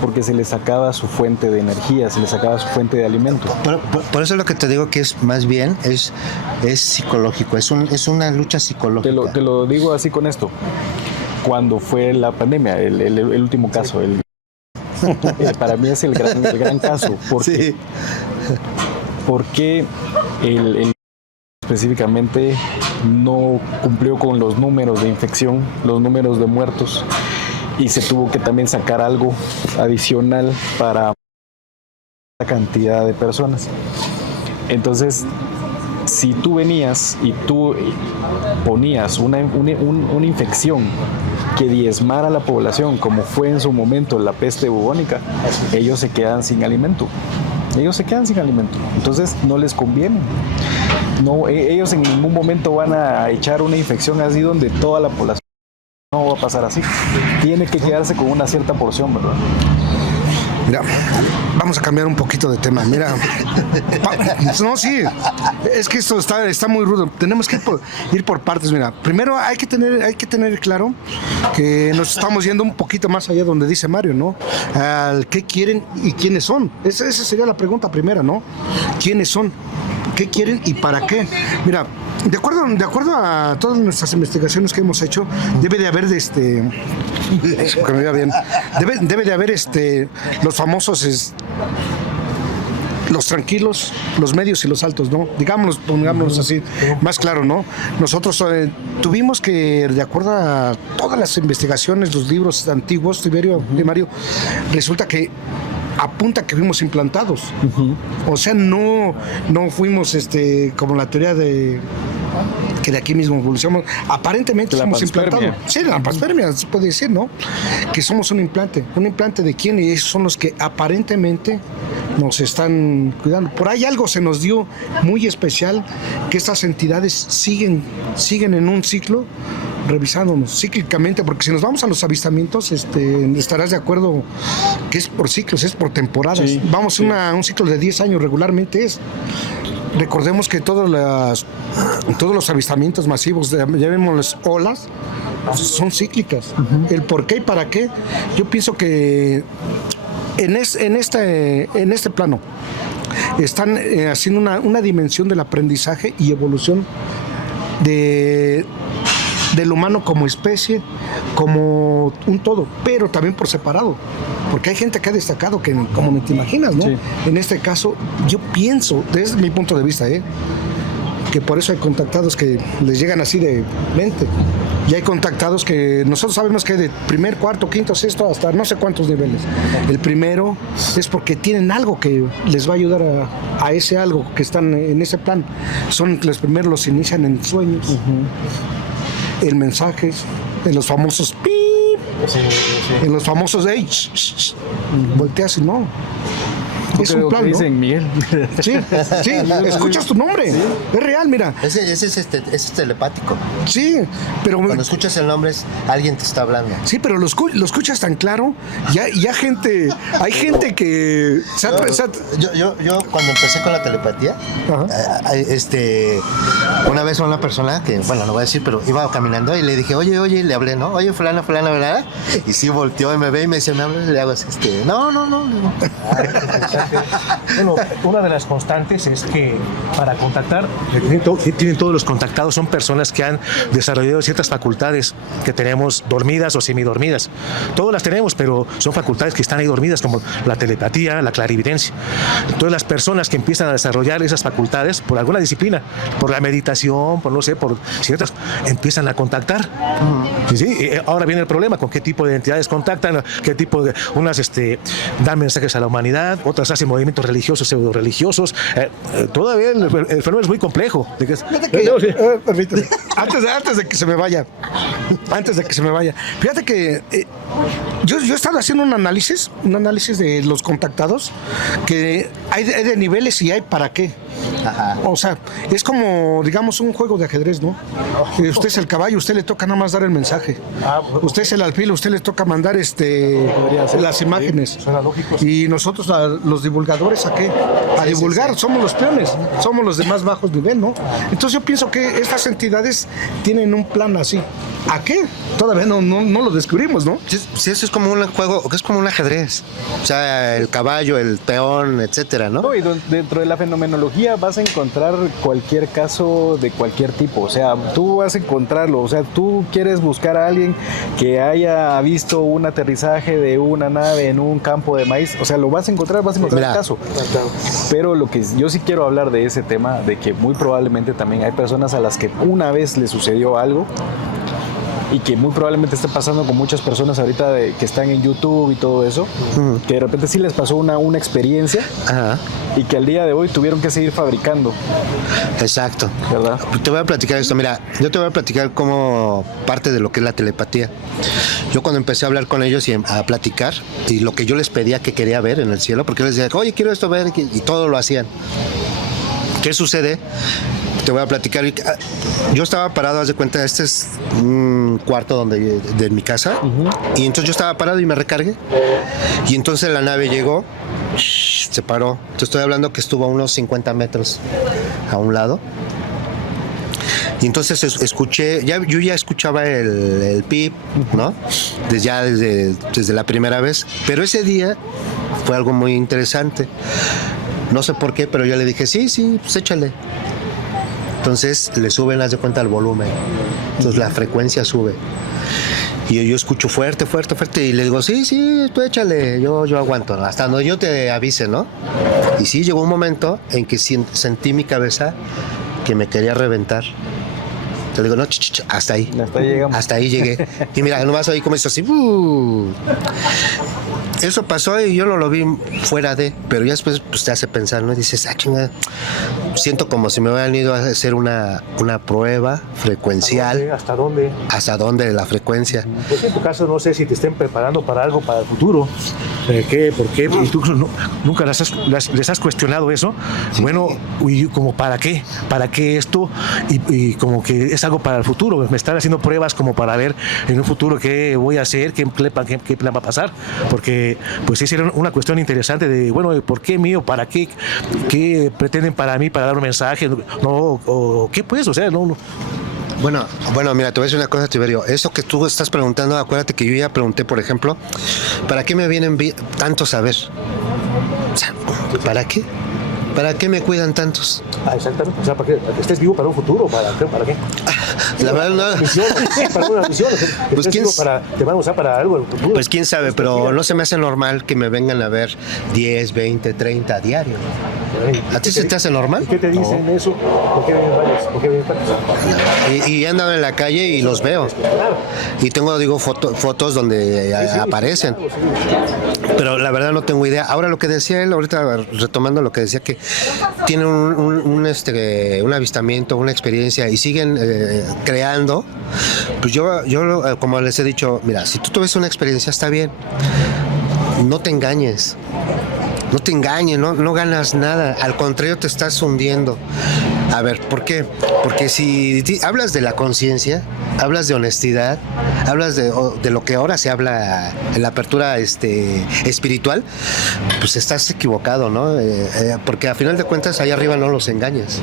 porque se les sacaba su fuente de energía, se les sacaba su fuente de alimento. Por eso es lo que te digo, que es más bien es psicológico, es una lucha psicológica. Te lo digo así con esto. Cuando fue la pandemia, el último caso, para mí es el gran caso. Porque el específicamente no cumplió con los números de infección, los números de muertos, y se tuvo que también sacar algo adicional para la cantidad de personas. Entonces, si tú venías y tú ponías una infección que diezmara a la población, como fue en su momento la peste bubónica, ellos se quedan sin alimento. Entonces no les conviene. No, ellos en ningún momento van a echar una infección así donde toda la población. No va a pasar así. Tiene que quedarse con una cierta porción, ¿verdad? Mira, vamos a cambiar un poquito de tema. Mira, no, sí, es que esto está muy rudo. Tenemos que ir por partes. Mira, primero hay que tener claro que nos estamos yendo un poquito más allá donde dice Mario, ¿no? Al qué quieren y quiénes son. Esa sería la pregunta primera, ¿no? ¿Quiénes son? ¿Qué quieren y para qué? Mira, de acuerdo a todas nuestras investigaciones que hemos hecho, debe de haber debe de haber los famosos los tranquilos, los medios y los altos, ¿no? Pongámoslos así, más claro, ¿no? Nosotros tuvimos que, de acuerdo a todas las investigaciones, los libros antiguos, Tiberio y Mario, resulta que apunta que fuimos implantados. O sea, no fuimos como la teoría de que de aquí mismo evolucionamos. Aparentemente somos implantados. Sí, la panspermia, se puede decir, ¿no? Que somos un implante. ¿Un implante de quién? Y esos son los que aparentemente nos están cuidando. Por ahí algo se nos dio muy especial, que estas entidades siguen en un ciclo, revisándonos cíclicamente, porque si nos vamos a los avistamientos, estarás de acuerdo que es por ciclos, es por temporadas. Sí, vamos a un ciclo de 10 años regularmente es. Recordemos que todos los avistamientos masivos, llamémosles olas, son cíclicas. El por qué y para qué, yo pienso que en este plano están haciendo una dimensión del aprendizaje y evolución del humano como especie, como un todo, pero también por separado, porque hay gente que ha destacado que como no te imaginas, ¿no? Sí. En este caso, yo pienso, desde mi punto de vista, que por eso hay contactados que les llegan así de mente. Y hay contactados que nosotros sabemos que de primer, cuarto, quinto, sexto, hasta no sé cuántos niveles. El primero es porque tienen algo que les va a ayudar a ese algo que están en ese plan. Son los primeros, los inician en sueños, en mensajes, en los famosos pi. Sí. En los famosos volteas y no. Es un plan, ¿no? Dicen Miguel. Sí, escuchas tu nombre. Sí. Es real, mira. Ese es telepático. Sí, pero cuando escuchas el nombre, alguien te está hablando. Sí, pero lo escuchas tan claro. Ya hay gente que... Yo cuando empecé con la telepatía, una vez una persona que, bueno, no voy a decir, pero iba caminando y le dije, oye, le hablé, ¿no? Oye, fulana, ¿verdad? Y sí volteó y me ve y me dice, me hablas, le hago así, no. Bueno, una de las constantes es que para contactar, tienen todos los contactados, son personas que han desarrollado ciertas facultades que tenemos dormidas o semidormidas. Todas las tenemos, pero son facultades que están ahí dormidas, como la telepatía, la clarividencia. Entonces las personas que empiezan a desarrollar esas facultades por alguna disciplina, por la meditación, por ciertas, empiezan a contactar. Sí, ahora viene el problema, con qué tipo de entidades contactan, qué tipo de... Unas dan mensajes a la humanidad, otras hacen movimientos religiosos, pseudo-religiosos. Todavía el fenómeno es muy complejo. Permíteme. Antes de que se me vaya. Fíjate que yo he estado haciendo un análisis de los contactados, que hay de niveles y hay para qué. Ajá. O sea, es como, digamos, un juego de ajedrez, ¿no? Usted es el caballo, usted le toca nada más dar el mensaje. Usted es el alfil, usted le toca mandar las imágenes. Y nosotros, los divulgadores, ¿a qué? A divulgar, somos los peones, somos los de más bajos nivel, ¿no? Entonces yo pienso que estas entidades tienen un plan así. ¿A qué? Todavía no lo descubrimos, ¿no? Sí, eso es como un juego, es como un ajedrez. O sea, el caballo, el peón, etcétera, ¿no? Y dentro de la fenomenología vas a encontrar cualquier caso de cualquier tipo. O sea, tú vas a encontrarlo. O sea, tú quieres buscar a alguien que haya visto un aterrizaje de una nave en un campo de maíz. O sea, lo vas a encontrar el caso. Pero lo que yo sí quiero hablar de ese tema, de que muy probablemente también hay personas a las que una vez les sucedió algo, y que muy probablemente esté pasando con muchas personas ahorita que están en YouTube y todo eso, que de repente sí les pasó una experiencia. Ajá. Y que al día de hoy tuvieron que seguir fabricando. Exacto. ¿Verdad? Te voy a platicar esto, mira, yo te voy a platicar como parte de lo que es la telepatía. Yo cuando empecé a hablar con ellos y a platicar, y lo que yo les pedía que quería ver en el cielo, porque yo les decía, oye, quiero esto ver, y todo lo hacían. ¿Qué sucede? Te voy a platicar. Yo estaba parado, haz de cuenta, este es un cuarto de mi casa, y entonces yo estaba parado y me recargué, y entonces la nave llegó, se paró. Te estoy hablando que estuvo a unos 50 metros a un lado, y entonces escuché, yo ya escuchaba el pip, ¿no? Desde la primera vez, pero ese día fue algo muy interesante. No sé por qué, pero yo le dije, sí, pues échale. Entonces le suben, haz de cuenta, el volumen. Entonces la frecuencia sube. Y yo escucho fuerte, y le digo, sí, tú échale, yo aguanto, hasta donde yo te avise, ¿no? Y sí, llegó un momento en que sentí mi cabeza que me quería reventar. Le digo, no, hasta ahí. Hasta ahí llegué. Y mira, nomás ahí como hizo así. Eso pasó y yo no lo vi fuera de, pero ya después pues, te hace pensar, ¿no? Y dices, chingada, siento como si me hubieran ido a hacer una prueba frecuencial. ¿Hasta dónde? ¿Hasta dónde la frecuencia? Pues en tu caso no sé si te estén preparando para algo para el futuro. ¿Qué? ¿Por qué? ¿Y tú nunca les has cuestionado eso? Sí. Bueno, y como ¿para qué? ¿Para qué esto? Y como que es algo para el futuro. Me están haciendo pruebas como para ver en un futuro qué voy a hacer, qué plan va a pasar. Porque pues sí era una cuestión interesante de, bueno, ¿por qué mío? ¿Para qué? ¿Qué pretenden para mí? ¿Para dar un mensaje? ¿No? ¿O qué pues? O sea, no. Bueno, mira, te voy a decir una cosa, Tiberio. Eso que tú estás preguntando, acuérdate que yo ya pregunté, por ejemplo, ¿para qué me vienen tanto saber? O sea, ¿para qué? ¿Para qué me cuidan tantos? Exactamente. O sea, ¿para que estés vivo para un futuro? ¿Para qué? La verdad, no. Misión, para una misión. Pues Te van a usar para algo en el futuro. Pues quién sabe, pero no se me hace normal que me vengan a ver 10, 20, 30 a diario. ¿A ti se te hace normal? ¿Qué te dicen eso? ¿Por qué ven varios? ¿Por qué ven tantos? Y andan en la calle y los veo. Y tengo, digo, fotos donde aparecen. Pero la verdad no tengo idea. Ahora lo que decía él, ahorita retomando lo que decía, que tienen un avistamiento, una experiencia y siguen creando. Pues yo, como les he dicho, mira, si tú tuviste una experiencia, está bien. No te engañes. No te engañes, no ganas nada. Al contrario, te estás hundiendo. A ver, ¿por qué? Porque si hablas de la conciencia, hablas de honestidad, hablas de lo que ahora se habla en la apertura espiritual, pues estás equivocado, ¿no? Porque a final de cuentas, ahí arriba no los engañas.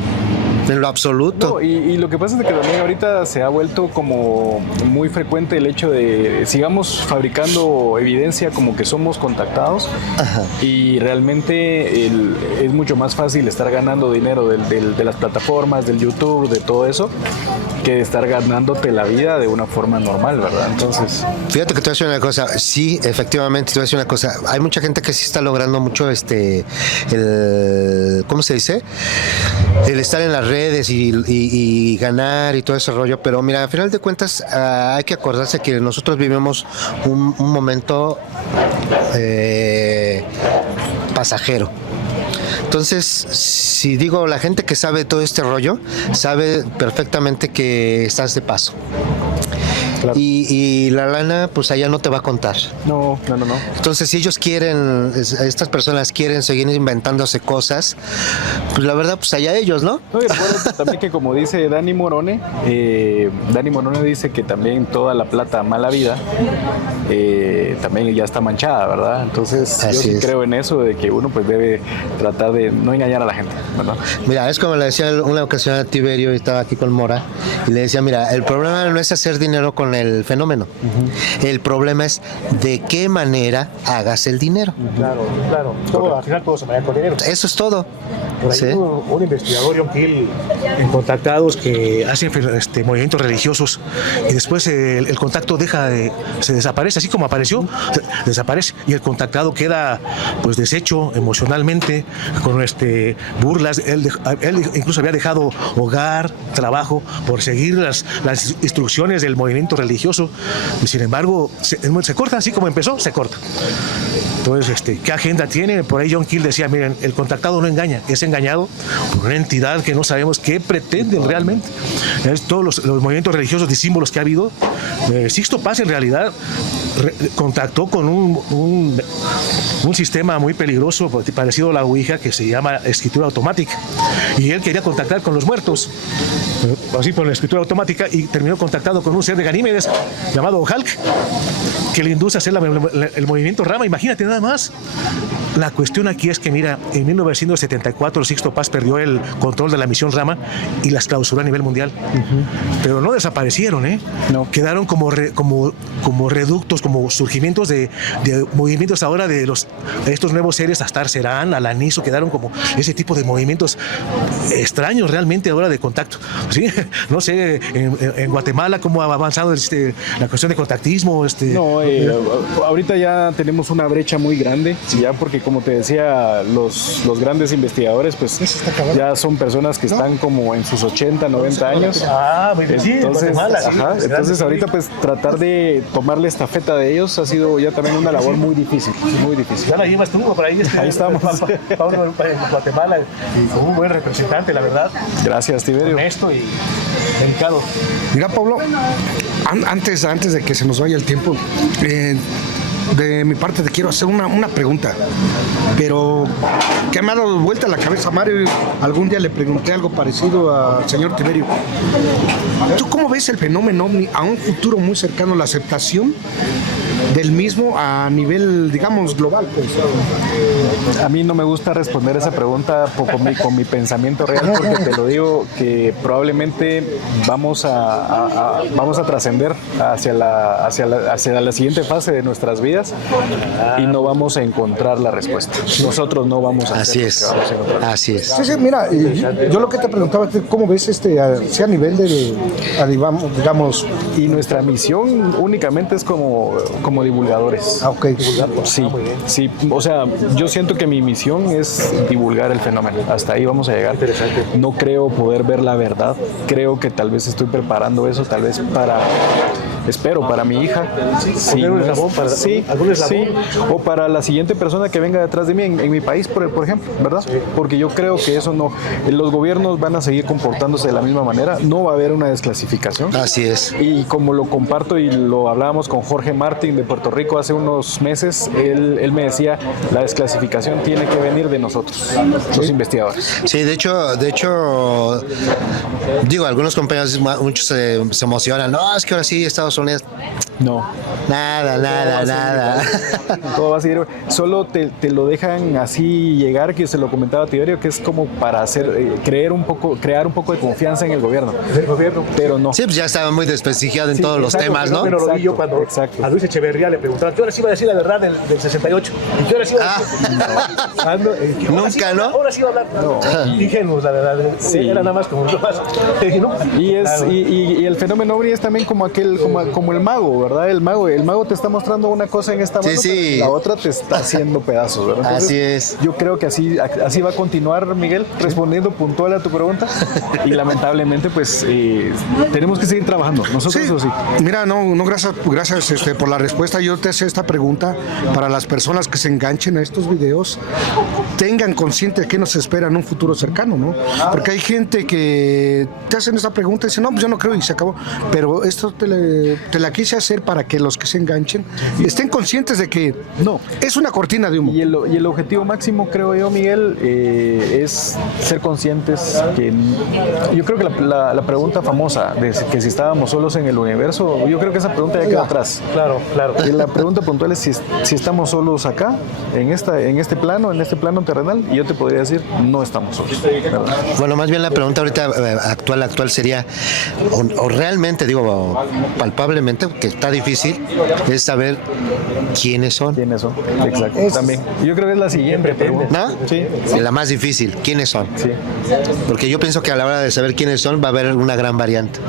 En lo absoluto. No, y lo que pasa es que también ahorita se ha vuelto como muy frecuente el hecho de sigamos fabricando evidencia como que somos contactados. Ajá. Y realmente es mucho más fácil estar ganando dinero de las plataformas, del YouTube, de todo eso, que estar ganándote la vida de una forma normal, ¿verdad? Entonces... Fíjate que te voy a decir una cosa. Sí, efectivamente, te voy a decir una cosa. Hay mucha gente que sí está logrando mucho ¿cómo se dice? El estar en las redes y ganar y todo ese rollo, pero mira, al final de cuentas hay que acordarse que nosotros vivimos un momento pasajero. Entonces, si digo, la gente que sabe todo este rollo, sabe perfectamente que estás de paso. Claro. Y la lana, pues allá no te va a contar. No. Entonces, si ellos quieren, estas personas quieren seguir inventándose cosas, pues la verdad, pues allá ellos, ¿no? No, y recuerdo también que como dice Dani Morone dice que también toda la plata mala vida también ya está manchada, ¿verdad? Entonces, yo sí creo en eso, de que uno pues debe tratar de no engañar a la gente, ¿verdad? Mira, es como le decía una ocasión a Tiberio, y estaba aquí con Mora, y le decía, mira, el problema no es hacer dinero con el fenómeno. Uh-huh. El problema es de qué manera hagas el dinero. Claro. Al final todo se maneja con dinero. Eso es todo. Por ahí un investigador, John Keel, en Contactados, que hacen movimientos religiosos y después el contacto se desaparece, así como apareció, desaparece, y el contactado queda pues deshecho emocionalmente, con burlas. Él incluso había dejado hogar, trabajo, por seguir las instrucciones del movimiento religioso, y sin embargo se corta, así como empezó, se corta. Entonces, ¿qué agenda tiene? Por ahí John Keel decía, miren, el contactado no engaña, es engañado por una entidad que no sabemos qué pretenden realmente. Todos los movimientos religiosos de símbolos que ha habido, Sixto Paz en realidad contactó con un sistema muy peligroso, parecido a la Ouija, que se llama escritura automática, y él quería contactar con los muertos, así por la escritura automática, y terminó contactado con un ser de Ganímedes llamado Hulk, que le induce a hacer el movimiento Rama. Imagínate nada más. La cuestión aquí es que, mira, en 1974 Sixto Paz perdió el control de la misión Rama y las clausuró a nivel mundial. Uh-huh. Pero no desaparecieron, ¿eh? No. Quedaron como reductos, como surgimientos de movimientos ahora de estos nuevos seres, Astar Serán, Alaniso, quedaron como ese tipo de movimientos extraños realmente ahora de contacto. ¿Sí? No sé, en Guatemala cómo ha avanzado la cuestión de contactismo. No, ahorita ya tenemos una brecha muy grande, ya porque como te decía, los grandes investigadores pues ya son personas que están como en sus 80, 90 años. Muy bien. Entonces ahorita pues tratar de tomarle estafeta de ellos ha sido ya también una labor muy difícil, muy difícil. Ya la llevas tú, por ahí estamos. Pablo en Guatemala, y un buen representante, la verdad. Gracias, Tiberio. Honesto y delicado. Mira, Pablo, antes de que se nos vaya el tiempo, de mi parte te quiero hacer una pregunta, pero que me ha dado vuelta la cabeza Mario. Algún día le pregunté algo parecido al señor Tiberio. ¿Tú cómo ves el fenómeno ovni a un futuro muy cercano, la aceptación del mismo a nivel, digamos, global, pues. A mí no me gusta responder esa pregunta con mi pensamiento real, porque te lo digo que probablemente vamos a trascender hacia la siguiente fase de nuestras vidas y no vamos a encontrar la respuesta. Nosotros no vamos a Así hacer es, lo que vamos a encontrar. así es. Sí, sí, mira, yo lo que te preguntaba, ¿cómo ves si a nivel digamos, Y nuestra misión únicamente es como divulgadores. ok, Sí, sí, o sea, yo siento que mi misión es divulgar el fenómeno. Hasta ahí vamos a llegar. No creo poder ver la verdad. Creo que tal vez estoy preparando eso, tal vez espero para mi hija. Sí, sí, o para la siguiente persona que venga detrás de mí en mi país, por ejemplo, ¿verdad? Porque yo creo que eso no, los gobiernos van a seguir comportándose de la misma manera, no va a haber una desclasificación. Así es. Y como lo comparto y lo hablábamos con Jorge Martín de Puerto Rico hace unos meses, él me decía, la desclasificación tiene que venir de nosotros, los investigadores. Sí, de hecho, digo, algunos compañeros, muchos se emocionan. No, es que ahora sí, Estados Unidos. No. Nada. Todo va a seguir. Solo te lo dejan así llegar, que se lo comentaba a Tiberio, que es como para crear un poco de confianza en el gobierno. Pero no. Sí, pues ya estaba muy desprestigiado en todos los temas, ¿no? Pero lo vi yo cuando Exacto. a Luis Echeverría le preguntaban, ¿qué hora sí iba a decir la verdad del 68? ¿Y qué hora sí iba a decir? Nunca, ¿no? Ahora sí iba a hablar. No. Ingenuos, la verdad. Sí. Era nada más como más. Y el fenómeno ovni es también como el mago, ¿verdad? El mago te está mostrando una cosa en esta mano, Sí. pero en la otra te está haciendo pedazos, ¿verdad? Entonces, Así es. Yo creo que así va a continuar, Miguel, respondiendo puntual a tu pregunta. Y lamentablemente, pues, tenemos que seguir trabajando. Nosotros sí. eso sí. Mira, no, gracias por la respuesta. Yo te hacía esta pregunta para las personas que se enganchen a estos videos, tengan consciente de qué nos espera en un futuro cercano, ¿no? Porque hay gente que te hacen esta pregunta y dicen, no, pues yo no creo y se acabó. Pero esto te la quise hacer para que los que se enganchen estén conscientes de que no, es una cortina de humo. Y el objetivo máximo, creo yo, Miguel, es ser conscientes que yo creo que la pregunta famosa de que si estábamos solos en el universo, yo creo que esa pregunta ya quedó atrás. Claro. Y la pregunta puntual es si estamos solos acá, en este plano terrenal, y yo te podría decir, no estamos solos, ¿verdad? Bueno, más bien la pregunta ahorita actual sería, o realmente, digo, palpablemente, que está difícil, es saber quiénes son. ¿Quiénes son? Exacto. También. Yo creo que es la siguiente pregunta. ¿No? Sí. La más difícil, ¿quiénes son? Sí. Porque yo pienso que a la hora de saber quiénes son va a haber una gran variante.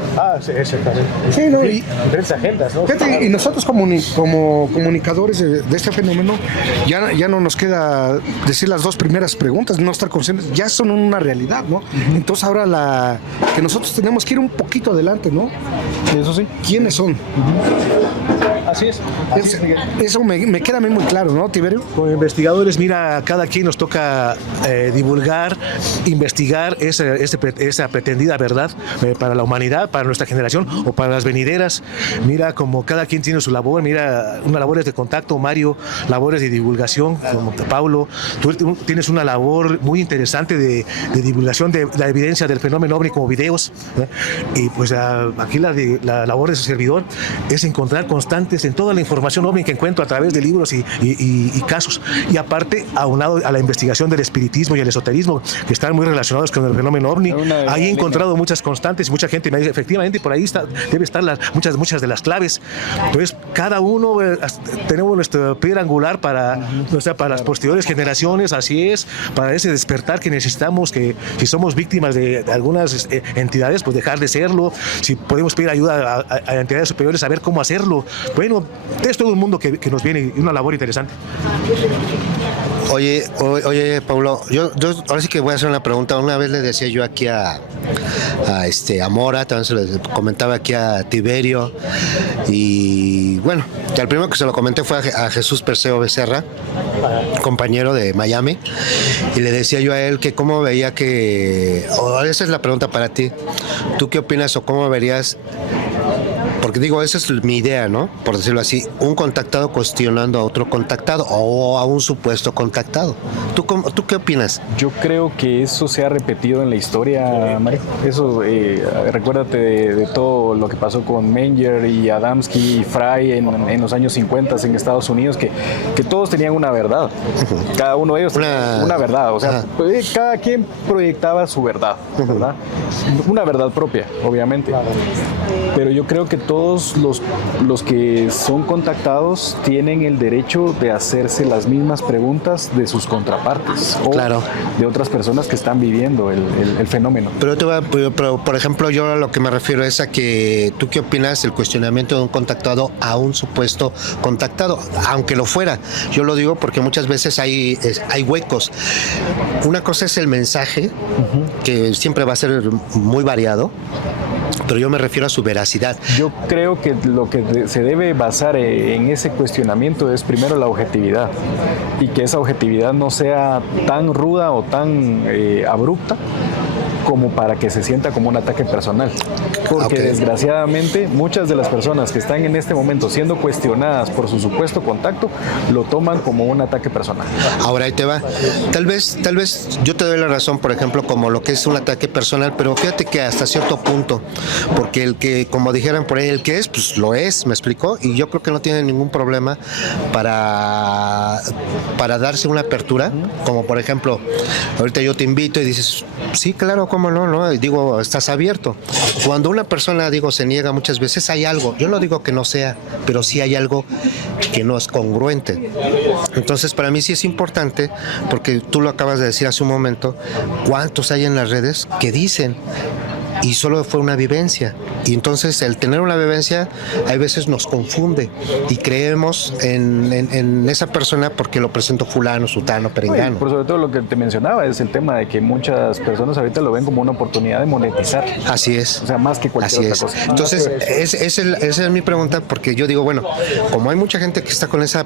Sí, exactamente. Sí, ¿no? Y, Diferentes agendas, ¿no? fíjate, y nosotros como comunicadores de este fenómeno, ya no nos queda decir las dos primeras preguntas, no estar conscientes, ya son una realidad, ¿no? Entonces ahora que nosotros tenemos que ir un poquito adelante, ¿no? Eso sí. ¿Quiénes son? Así es. Eso me queda a mí muy claro, ¿no, Tiberio? Como investigadores, mira, cada quien nos toca divulgar, investigar esa pretendida verdad para la humanidad, para nuestra generación o para las venideras. Mira, como cada quien tiene su labor, mira, una labor es de contacto, Mario, labores de divulgación, como Pablo, tú tienes una labor muy interesante de divulgación de la evidencia del fenómeno ovni como videos, y pues aquí la labor de su servidor es encontrar constantes en toda la información ovni que encuentro a través de libros y casos, y aparte aunado a la investigación del espiritismo y el esoterismo que están muy relacionados con el fenómeno ovni. Ahí he encontrado muchas constantes, mucha gente me dice, efectivamente por ahí debe estar muchas de las claves. Entonces cada uno tenemos nuestra piedra angular para las posteriores generaciones, así es, para ese despertar que necesitamos, que si somos víctimas de algunas entidades, pues dejar de serlo, si podemos pedir ayuda a entidades superiores, saber cómo hacerlo. Bueno, es todo un mundo que nos viene, una labor interesante. Oye, Pablo, yo ahora sí que voy a hacer una pregunta. Una vez le decía yo aquí a Mora, también se lo comentaba aquí a Tiberio, y bueno, que al primero que se lo comenté fue a Jesús Perseo Becerra, compañero de Miami, y le decía yo a él que cómo veía esa es la pregunta para ti, ¿tú qué opinas o cómo verías porque digo, esa es mi idea, ¿no? Por decirlo así, un contactado cuestionando a otro contactado o a un supuesto contactado. ¿Tú qué opinas? Yo creo que eso se ha repetido en la historia, Mario. Eso, recuérdate de todo lo que pasó con Menger y Adamski y Fry en los años 50 en Estados Unidos, que todos tenían una verdad. Cada uno de ellos tenía una verdad. O sea, cada quien proyectaba su verdad, ¿verdad? Una verdad propia, obviamente. Pero yo creo que todos los que son contactados tienen el derecho de hacerse las mismas preguntas de sus contrapartes o de otras personas que están viviendo el fenómeno. Pero, por ejemplo, yo a lo que me refiero es a que ¿tú qué opinas del cuestionamiento de un contactado a un supuesto contactado? Aunque lo fuera. Yo lo digo porque muchas veces hay huecos. Una cosa es el mensaje, que siempre va a ser muy variado, pero yo me refiero a su veracidad. Yo creo que lo que se debe basar en ese cuestionamiento es primero la objetividad, y que esa objetividad no sea tan ruda o tan abrupta como para que se sienta como un ataque personal. Porque desgraciadamente muchas de las personas que están en este momento siendo cuestionadas por su supuesto contacto lo toman como un ataque personal. Ahora ahí te va. Tal vez yo te doy la razón, por ejemplo, como lo que es un ataque personal, pero fíjate que hasta cierto punto, porque el que, como dijeran por ahí, el que es, pues lo es, ¿me explicó? Y yo creo que no tiene ningún problema para darse una apertura, como por ejemplo, ahorita yo te invito y dices, sí, claro, cómo no, y digo, estás abierto. Cuando una persona, se niega muchas veces, hay algo, yo no digo que no sea, pero sí hay algo que no es congruente. Entonces, para mí sí es importante, porque tú lo acabas de decir hace un momento, ¿cuántos hay en las redes que dicen? Y solo fue una vivencia. Y entonces el tener una vivencia hay veces nos confunde y creemos en esa persona porque lo presentó fulano, sutano, perengano. Por sobre todo lo que te mencionaba es el tema de que muchas personas ahorita lo ven como una oportunidad de monetizar. Así es. O sea, más que cualquier otra cosa. Entonces, esa es mi pregunta, porque yo digo, bueno, como hay mucha gente que está con esa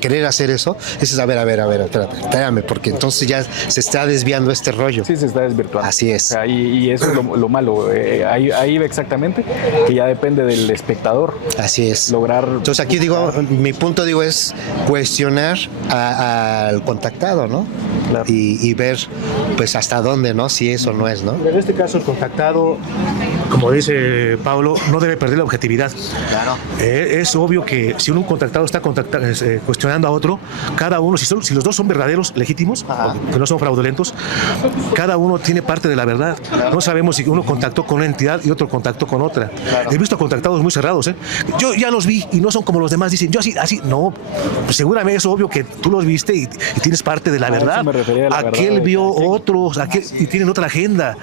querer hacer eso, es a ver, espérame, porque entonces ya se está desviando este rollo. Sí, se está desvirtuando. Así es. O sea, y eso es lo malo. Ahí exactamente, que ya depende del espectador. Así es. Lograr. Entonces aquí mi punto es cuestionar al contactado, ¿no? Claro. Y ver pues hasta dónde, ¿no? Si eso no es, ¿no? En este caso el contactado, como dice Pablo, no debe perder la objetividad. Claro. Es obvio que si un contactado está cuestionando a otro, cada uno, si los dos son verdaderos, legítimos, que no son fraudulentos, cada uno tiene parte de la verdad. Claro. No sabemos si uno contactó con una entidad y otro contactó con otra. Claro. He visto contactados muy cerrados, ¿eh? Yo ya los vi y no son como los demás dicen, yo así, no, pues seguramente es obvio que tú los viste y tienes parte de la verdad. Aquel vio otros, y tienen otra agenda.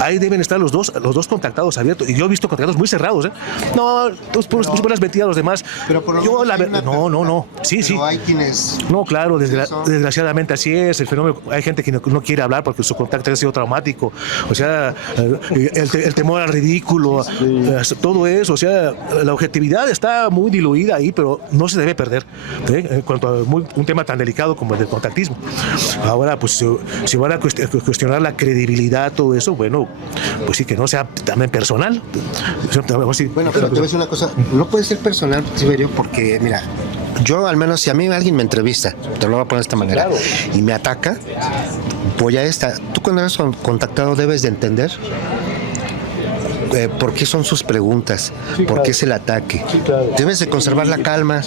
Ahí deben estar los dos contactados abiertos. Y yo he visto contactados muy cerrados, ¿eh? No, tú pones metidas a los demás. Pero por lo yo no. Sí. Hay quienes. No, claro, desgraciadamente así es el fenómeno. Hay gente que no quiere hablar porque su contacto ha sido traumático. O sea, el temor al ridículo, todo eso. O sea, la objetividad está muy diluida ahí, pero no se debe perder, ¿eh? En cuanto a un tema tan delicado como el del contactismo. Ahora, pues, si van a cuestionar la credibilidad, todo eso, bueno, pues sí, que no sea también personal. Bueno, pero te voy a decir una cosa, no puede ser personal, Tiberio, porque, mira, yo al menos, si a mí alguien me entrevista, te lo voy a poner de esta manera, claro, y me ataca, tú cuando eres contactado debes de entender por qué son sus preguntas, por qué es el ataque. Sí, claro. Debes de conservar la calma,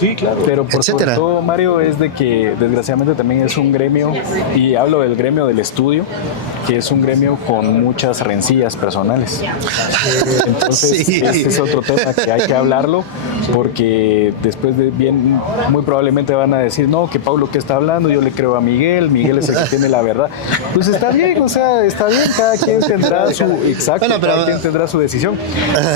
pero por sobre todo, Mario, es de que desgraciadamente también es un gremio, y hablo del gremio del estudio, que es un gremio con muchas rencillas personales. Entonces, este es otro tema que hay que hablarlo, porque después muy probablemente van a decir, no, que Pablo que está hablando, yo le creo a Miguel es el que tiene la verdad. Pues está bien, cada quien tendrá cada quien tendrá su decisión.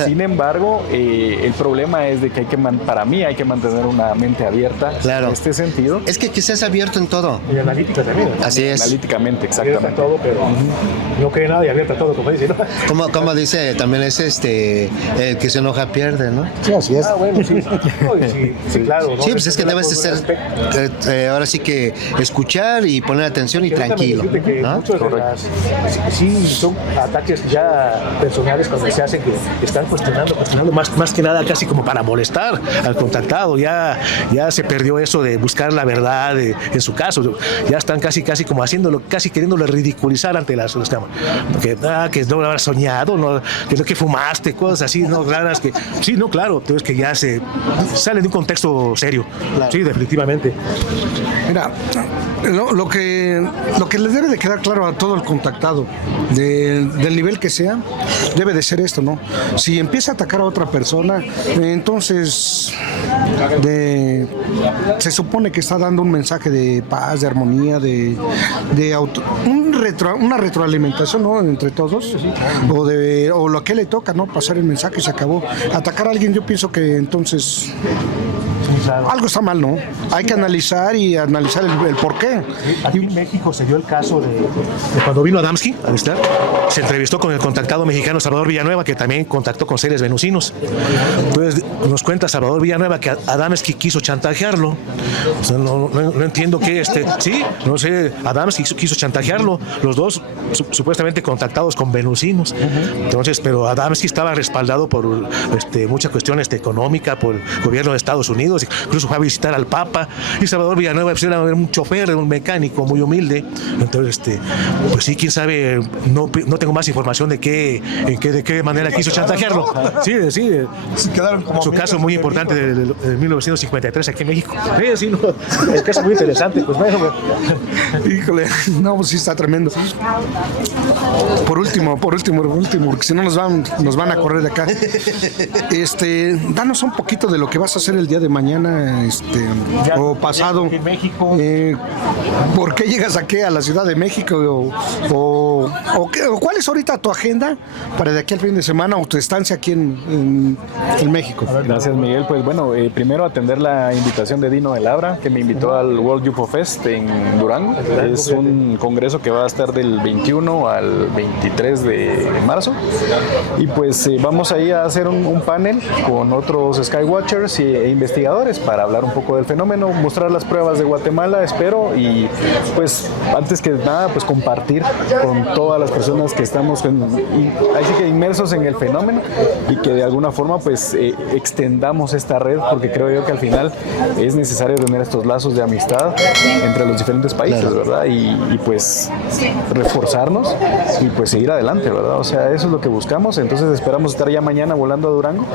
Sin embargo, el problema es de que para mí hay que mantener una mente abierta, claro, en este sentido. Es que seas abierto en todo. Y analítica también, ¿no? Así es. Analíticamente, exactamente. Todo, pero no cree nada y abierta a todo, como dice, ¿no? Como dice, también es el que se enoja pierde, ¿no? Sí, así es. Bueno, sí. Sí, claro. ¿no? Sí, pues es que debes de ser, ahora sí que escuchar y poner atención y tranquilo, ¿no? Sí, son ataques ya personales cuando se hace que están cuestionando más que nada casi como para molestar al contactado. Ya se perdió eso de buscar la verdad en su caso. Ya están casi como haciéndolo, casi queriéndolo ridiculizar ante las cámaras. Que no lo habrás soñado, no, que fumaste, cosas así, no raras que... Sí, no, claro, entonces que ya se sale de un contexto serio. Claro. Sí, definitivamente. Mira, lo que les debe de quedar claro a todo el contactado, del nivel que sea, debe de ser esto, ¿no? Si empieza a atacar a otra persona, entonces se supone que está dando un mensaje de paz, de armonía, una retroalimentación, ¿no? Entre todos, o lo que le toca, ¿no? Pasar el mensaje y se acabó. Atacar a alguien, yo pienso que entonces algo está mal, ¿no? Hay que analizar el por qué. Aquí en México se dio el caso de cuando vino Adamski a visitar, se entrevistó con el contactado mexicano Salvador Villanueva, que también contactó con seres venusinos. Entonces nos cuenta Salvador Villanueva que Adamski quiso chantajearlo. O sea, no entiendo qué sí, no sé, Adamski quiso chantajearlo, los dos supuestamente contactados con venusinos. Entonces, pero Adamski estaba respaldado por mucha cuestión económica, por el gobierno de Estados Unidos, incluso fue a visitar al Papa, y Salvador Villanueva pues, era un chofer, un mecánico muy humilde. Entonces, pues sí, quién sabe, no tengo más información de qué manera quiso chantajearlo. Sí, su caso muy importante de 1953 aquí en México. Sí, no, el caso muy interesante, pues bueno. Híjole, no, pues sí está tremendo. Por último, porque si no nos van a correr de acá. Danos un poquito de lo que vas a hacer el día de mañana, o pasado. En México. ¿Por qué llegas aquí a la Ciudad de México? ¿O cuál es ahorita tu agenda para de aquí al fin de semana o tu estancia aquí en México? Gracias, Miguel. Pues bueno, primero atender la invitación de Dino de Labra, que me invitó al World UFO Fest en Durango. Es un congreso que va a estar del 21 al 23 de marzo. Y pues vamos ahí a hacer un panel con otros Skywatchers e investigadores para hablar un poco del fenómeno, mostrar las pruebas de Guatemala, espero, y pues antes que nada, pues compartir con todas las personas que estamos así que inmersos en el fenómeno, y que de alguna forma pues extendamos esta red, porque creo yo que al final es necesario tener estos lazos de amistad entre los diferentes países, claro, ¿verdad? Y pues reforzarnos y pues seguir adelante, ¿verdad? O sea, eso es lo que buscamos. Entonces esperamos estar ya mañana volando a Durango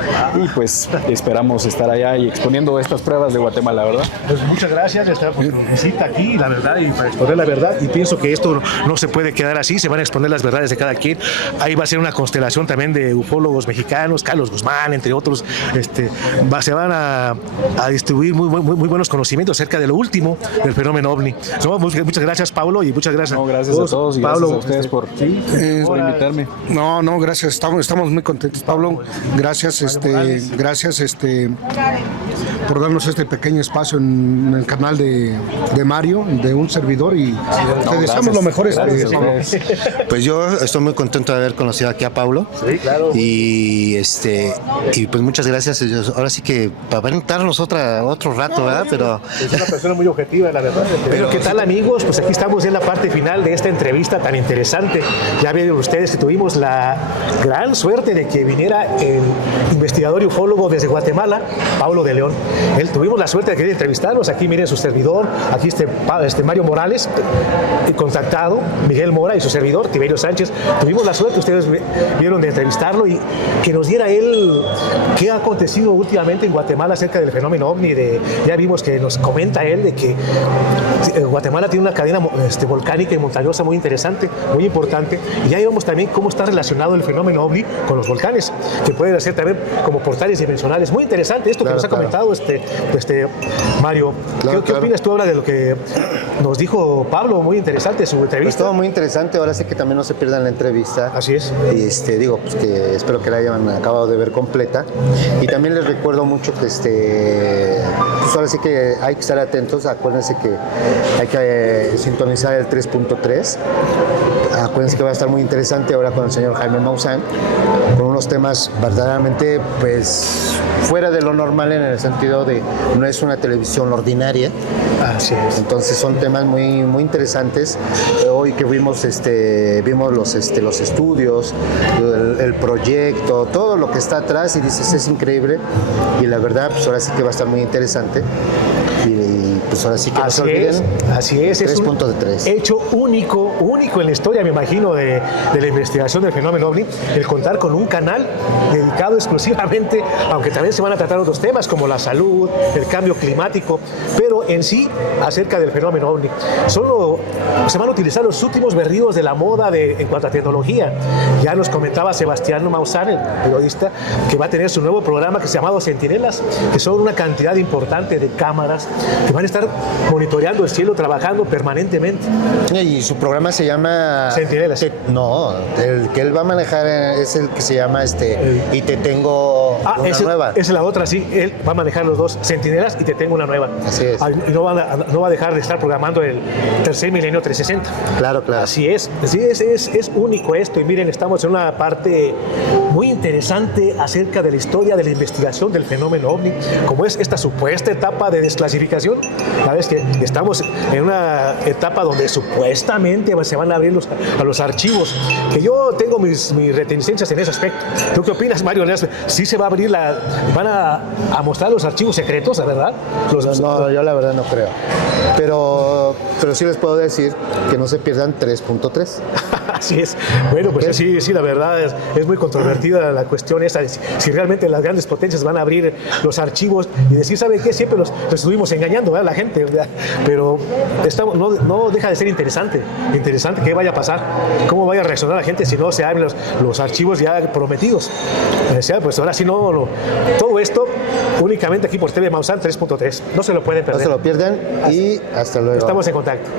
y pues esperamos estar allá y exponiendo estas pruebas de Guatemala, ¿verdad? Pues muchas gracias por tu visita aquí, la verdad, y para exponer la verdad. Y pienso que esto no se puede quedar así, se van a exponer las verdades de cada quien. Ahí va a ser una constelación también de ufólogos mexicanos, Carlos Guzmán, entre otros. Se van a distribuir muy buenos conocimientos acerca de lo último del fenómeno OVNI. Muchas gracias, Pablo, y muchas gracias. No, gracias a todos y Pablo, gracias a ustedes por invitarme. No, gracias. Estamos muy contentos, Pablo. Gracias, gracias, por darnos este pequeño espacio en el canal de Mario, de un servidor, y te deseamos lo mejor. Pues yo estoy muy contento de haber conocido aquí a Pablo. Sí, claro. Y pues muchas gracias. Ahora sí que para aventarnos otro rato, ¿verdad? Pero es una persona muy objetiva, la verdad. Pero ¿qué tal, amigos? Pues aquí estamos en la parte final de esta entrevista tan interesante. Ya vieron ustedes que tuvimos la gran suerte de que viniera el investigador y ufólogo desde Guatemala, Pablo de León. Tuvimos la suerte de querer entrevistarnos. Aquí miren su servidor, aquí Mario Morales, contactado, Miguel Mora y su servidor, Tiberio Sánchez. Tuvimos la suerte, ustedes vieron, de entrevistarlo y que nos diera él qué ha acontecido últimamente en Guatemala acerca del fenómeno OVNI. Ya vimos que nos comenta él de que Guatemala tiene una cadena volcánica y montañosa muy interesante, muy importante, y ya vimos también cómo está relacionado el fenómeno OVNI con los volcanes, que pueden ser también como portales dimensionales. Muy interesante esto, claro, que nos ha comentado Mario. ¿Qué opinas tú ahora de lo que nos dijo Pablo? Muy interesante su entrevista. Pues todo muy interesante. Ahora sí que también no se pierdan la entrevista. Así es. Y pues que espero que la hayan acabado de ver completa. Y también les recuerdo mucho que pues ahora sí que hay que estar atentos. Acuérdense que hay que sintonizar el 3.3. Acuérdense que va a estar muy interesante ahora con el señor Jaime Maussan, con unos temas verdaderamente pues fuera de lo normal, en el sentido de no es una televisión ordinaria. Así es. Entonces son temas muy, muy interesantes. Hoy que vimos los estudios, el proyecto, todo lo que está atrás, y dices, es increíble. Y la verdad, pues ahora sí que va a estar muy interesante. Y pues ahora sí que no se olviden. Así es. 3.3. Hecho único en la historia, me imagino, de la investigación del fenómeno OVNI, el contar con un canal dedicado exclusivamente, aunque también se van a tratar otros temas como la salud, el cambio climático, pero en sí acerca del fenómeno OVNI. Solo se van a utilizar los últimos berridos de la moda en cuanto a tecnología. Ya nos comentaba Sebastián Maussan, el periodista, que va a tener su nuevo programa que se llama Centinelas, que son una cantidad importante de cámaras que van a estar monitoreando el cielo, trabajando permanentemente. Y su programa se llama... Centinelas. No, el que él va a manejar es el que se llama Y te tengo una nueva. Esa es la otra, sí. Él va a manejar los dos, Centinelas y Te tengo una nueva. Así es. Y no va a dejar de estar programando el tercer milenio 360. Claro. Así es. Es único esto. Y miren, estamos en una parte muy interesante acerca de la historia de la investigación del fenómeno OVNI, como es esta supuesta etapa de desclasificación. Sabes que estamos en una etapa donde supuestamente se van a abrir a los archivos, que yo tengo mis reticencias en ese aspecto. ¿Tú qué opinas, Mario? ¿Sí se va a abrir van a mostrar los archivos secretos, la verdad? No, yo la verdad no creo. Pero sí les puedo decir que no se pierdan 3.3. Así es. Bueno, pues sí, la verdad es muy controvertida la cuestión esa, de si realmente las grandes potencias van a abrir los archivos y decir, ¿sabe qué? Siempre los estuvimos engañando, ¿verdad? La gente, ¿verdad? Pero no deja de ser interesante qué vaya a pasar, cómo vaya a reaccionar la gente si no se abren los archivos ya prometidos. Pues ahora sí, todo esto únicamente aquí por TV Maussan 3.3. No se lo pueden perder. No se lo pierdan y hasta luego. Estamos en contacto.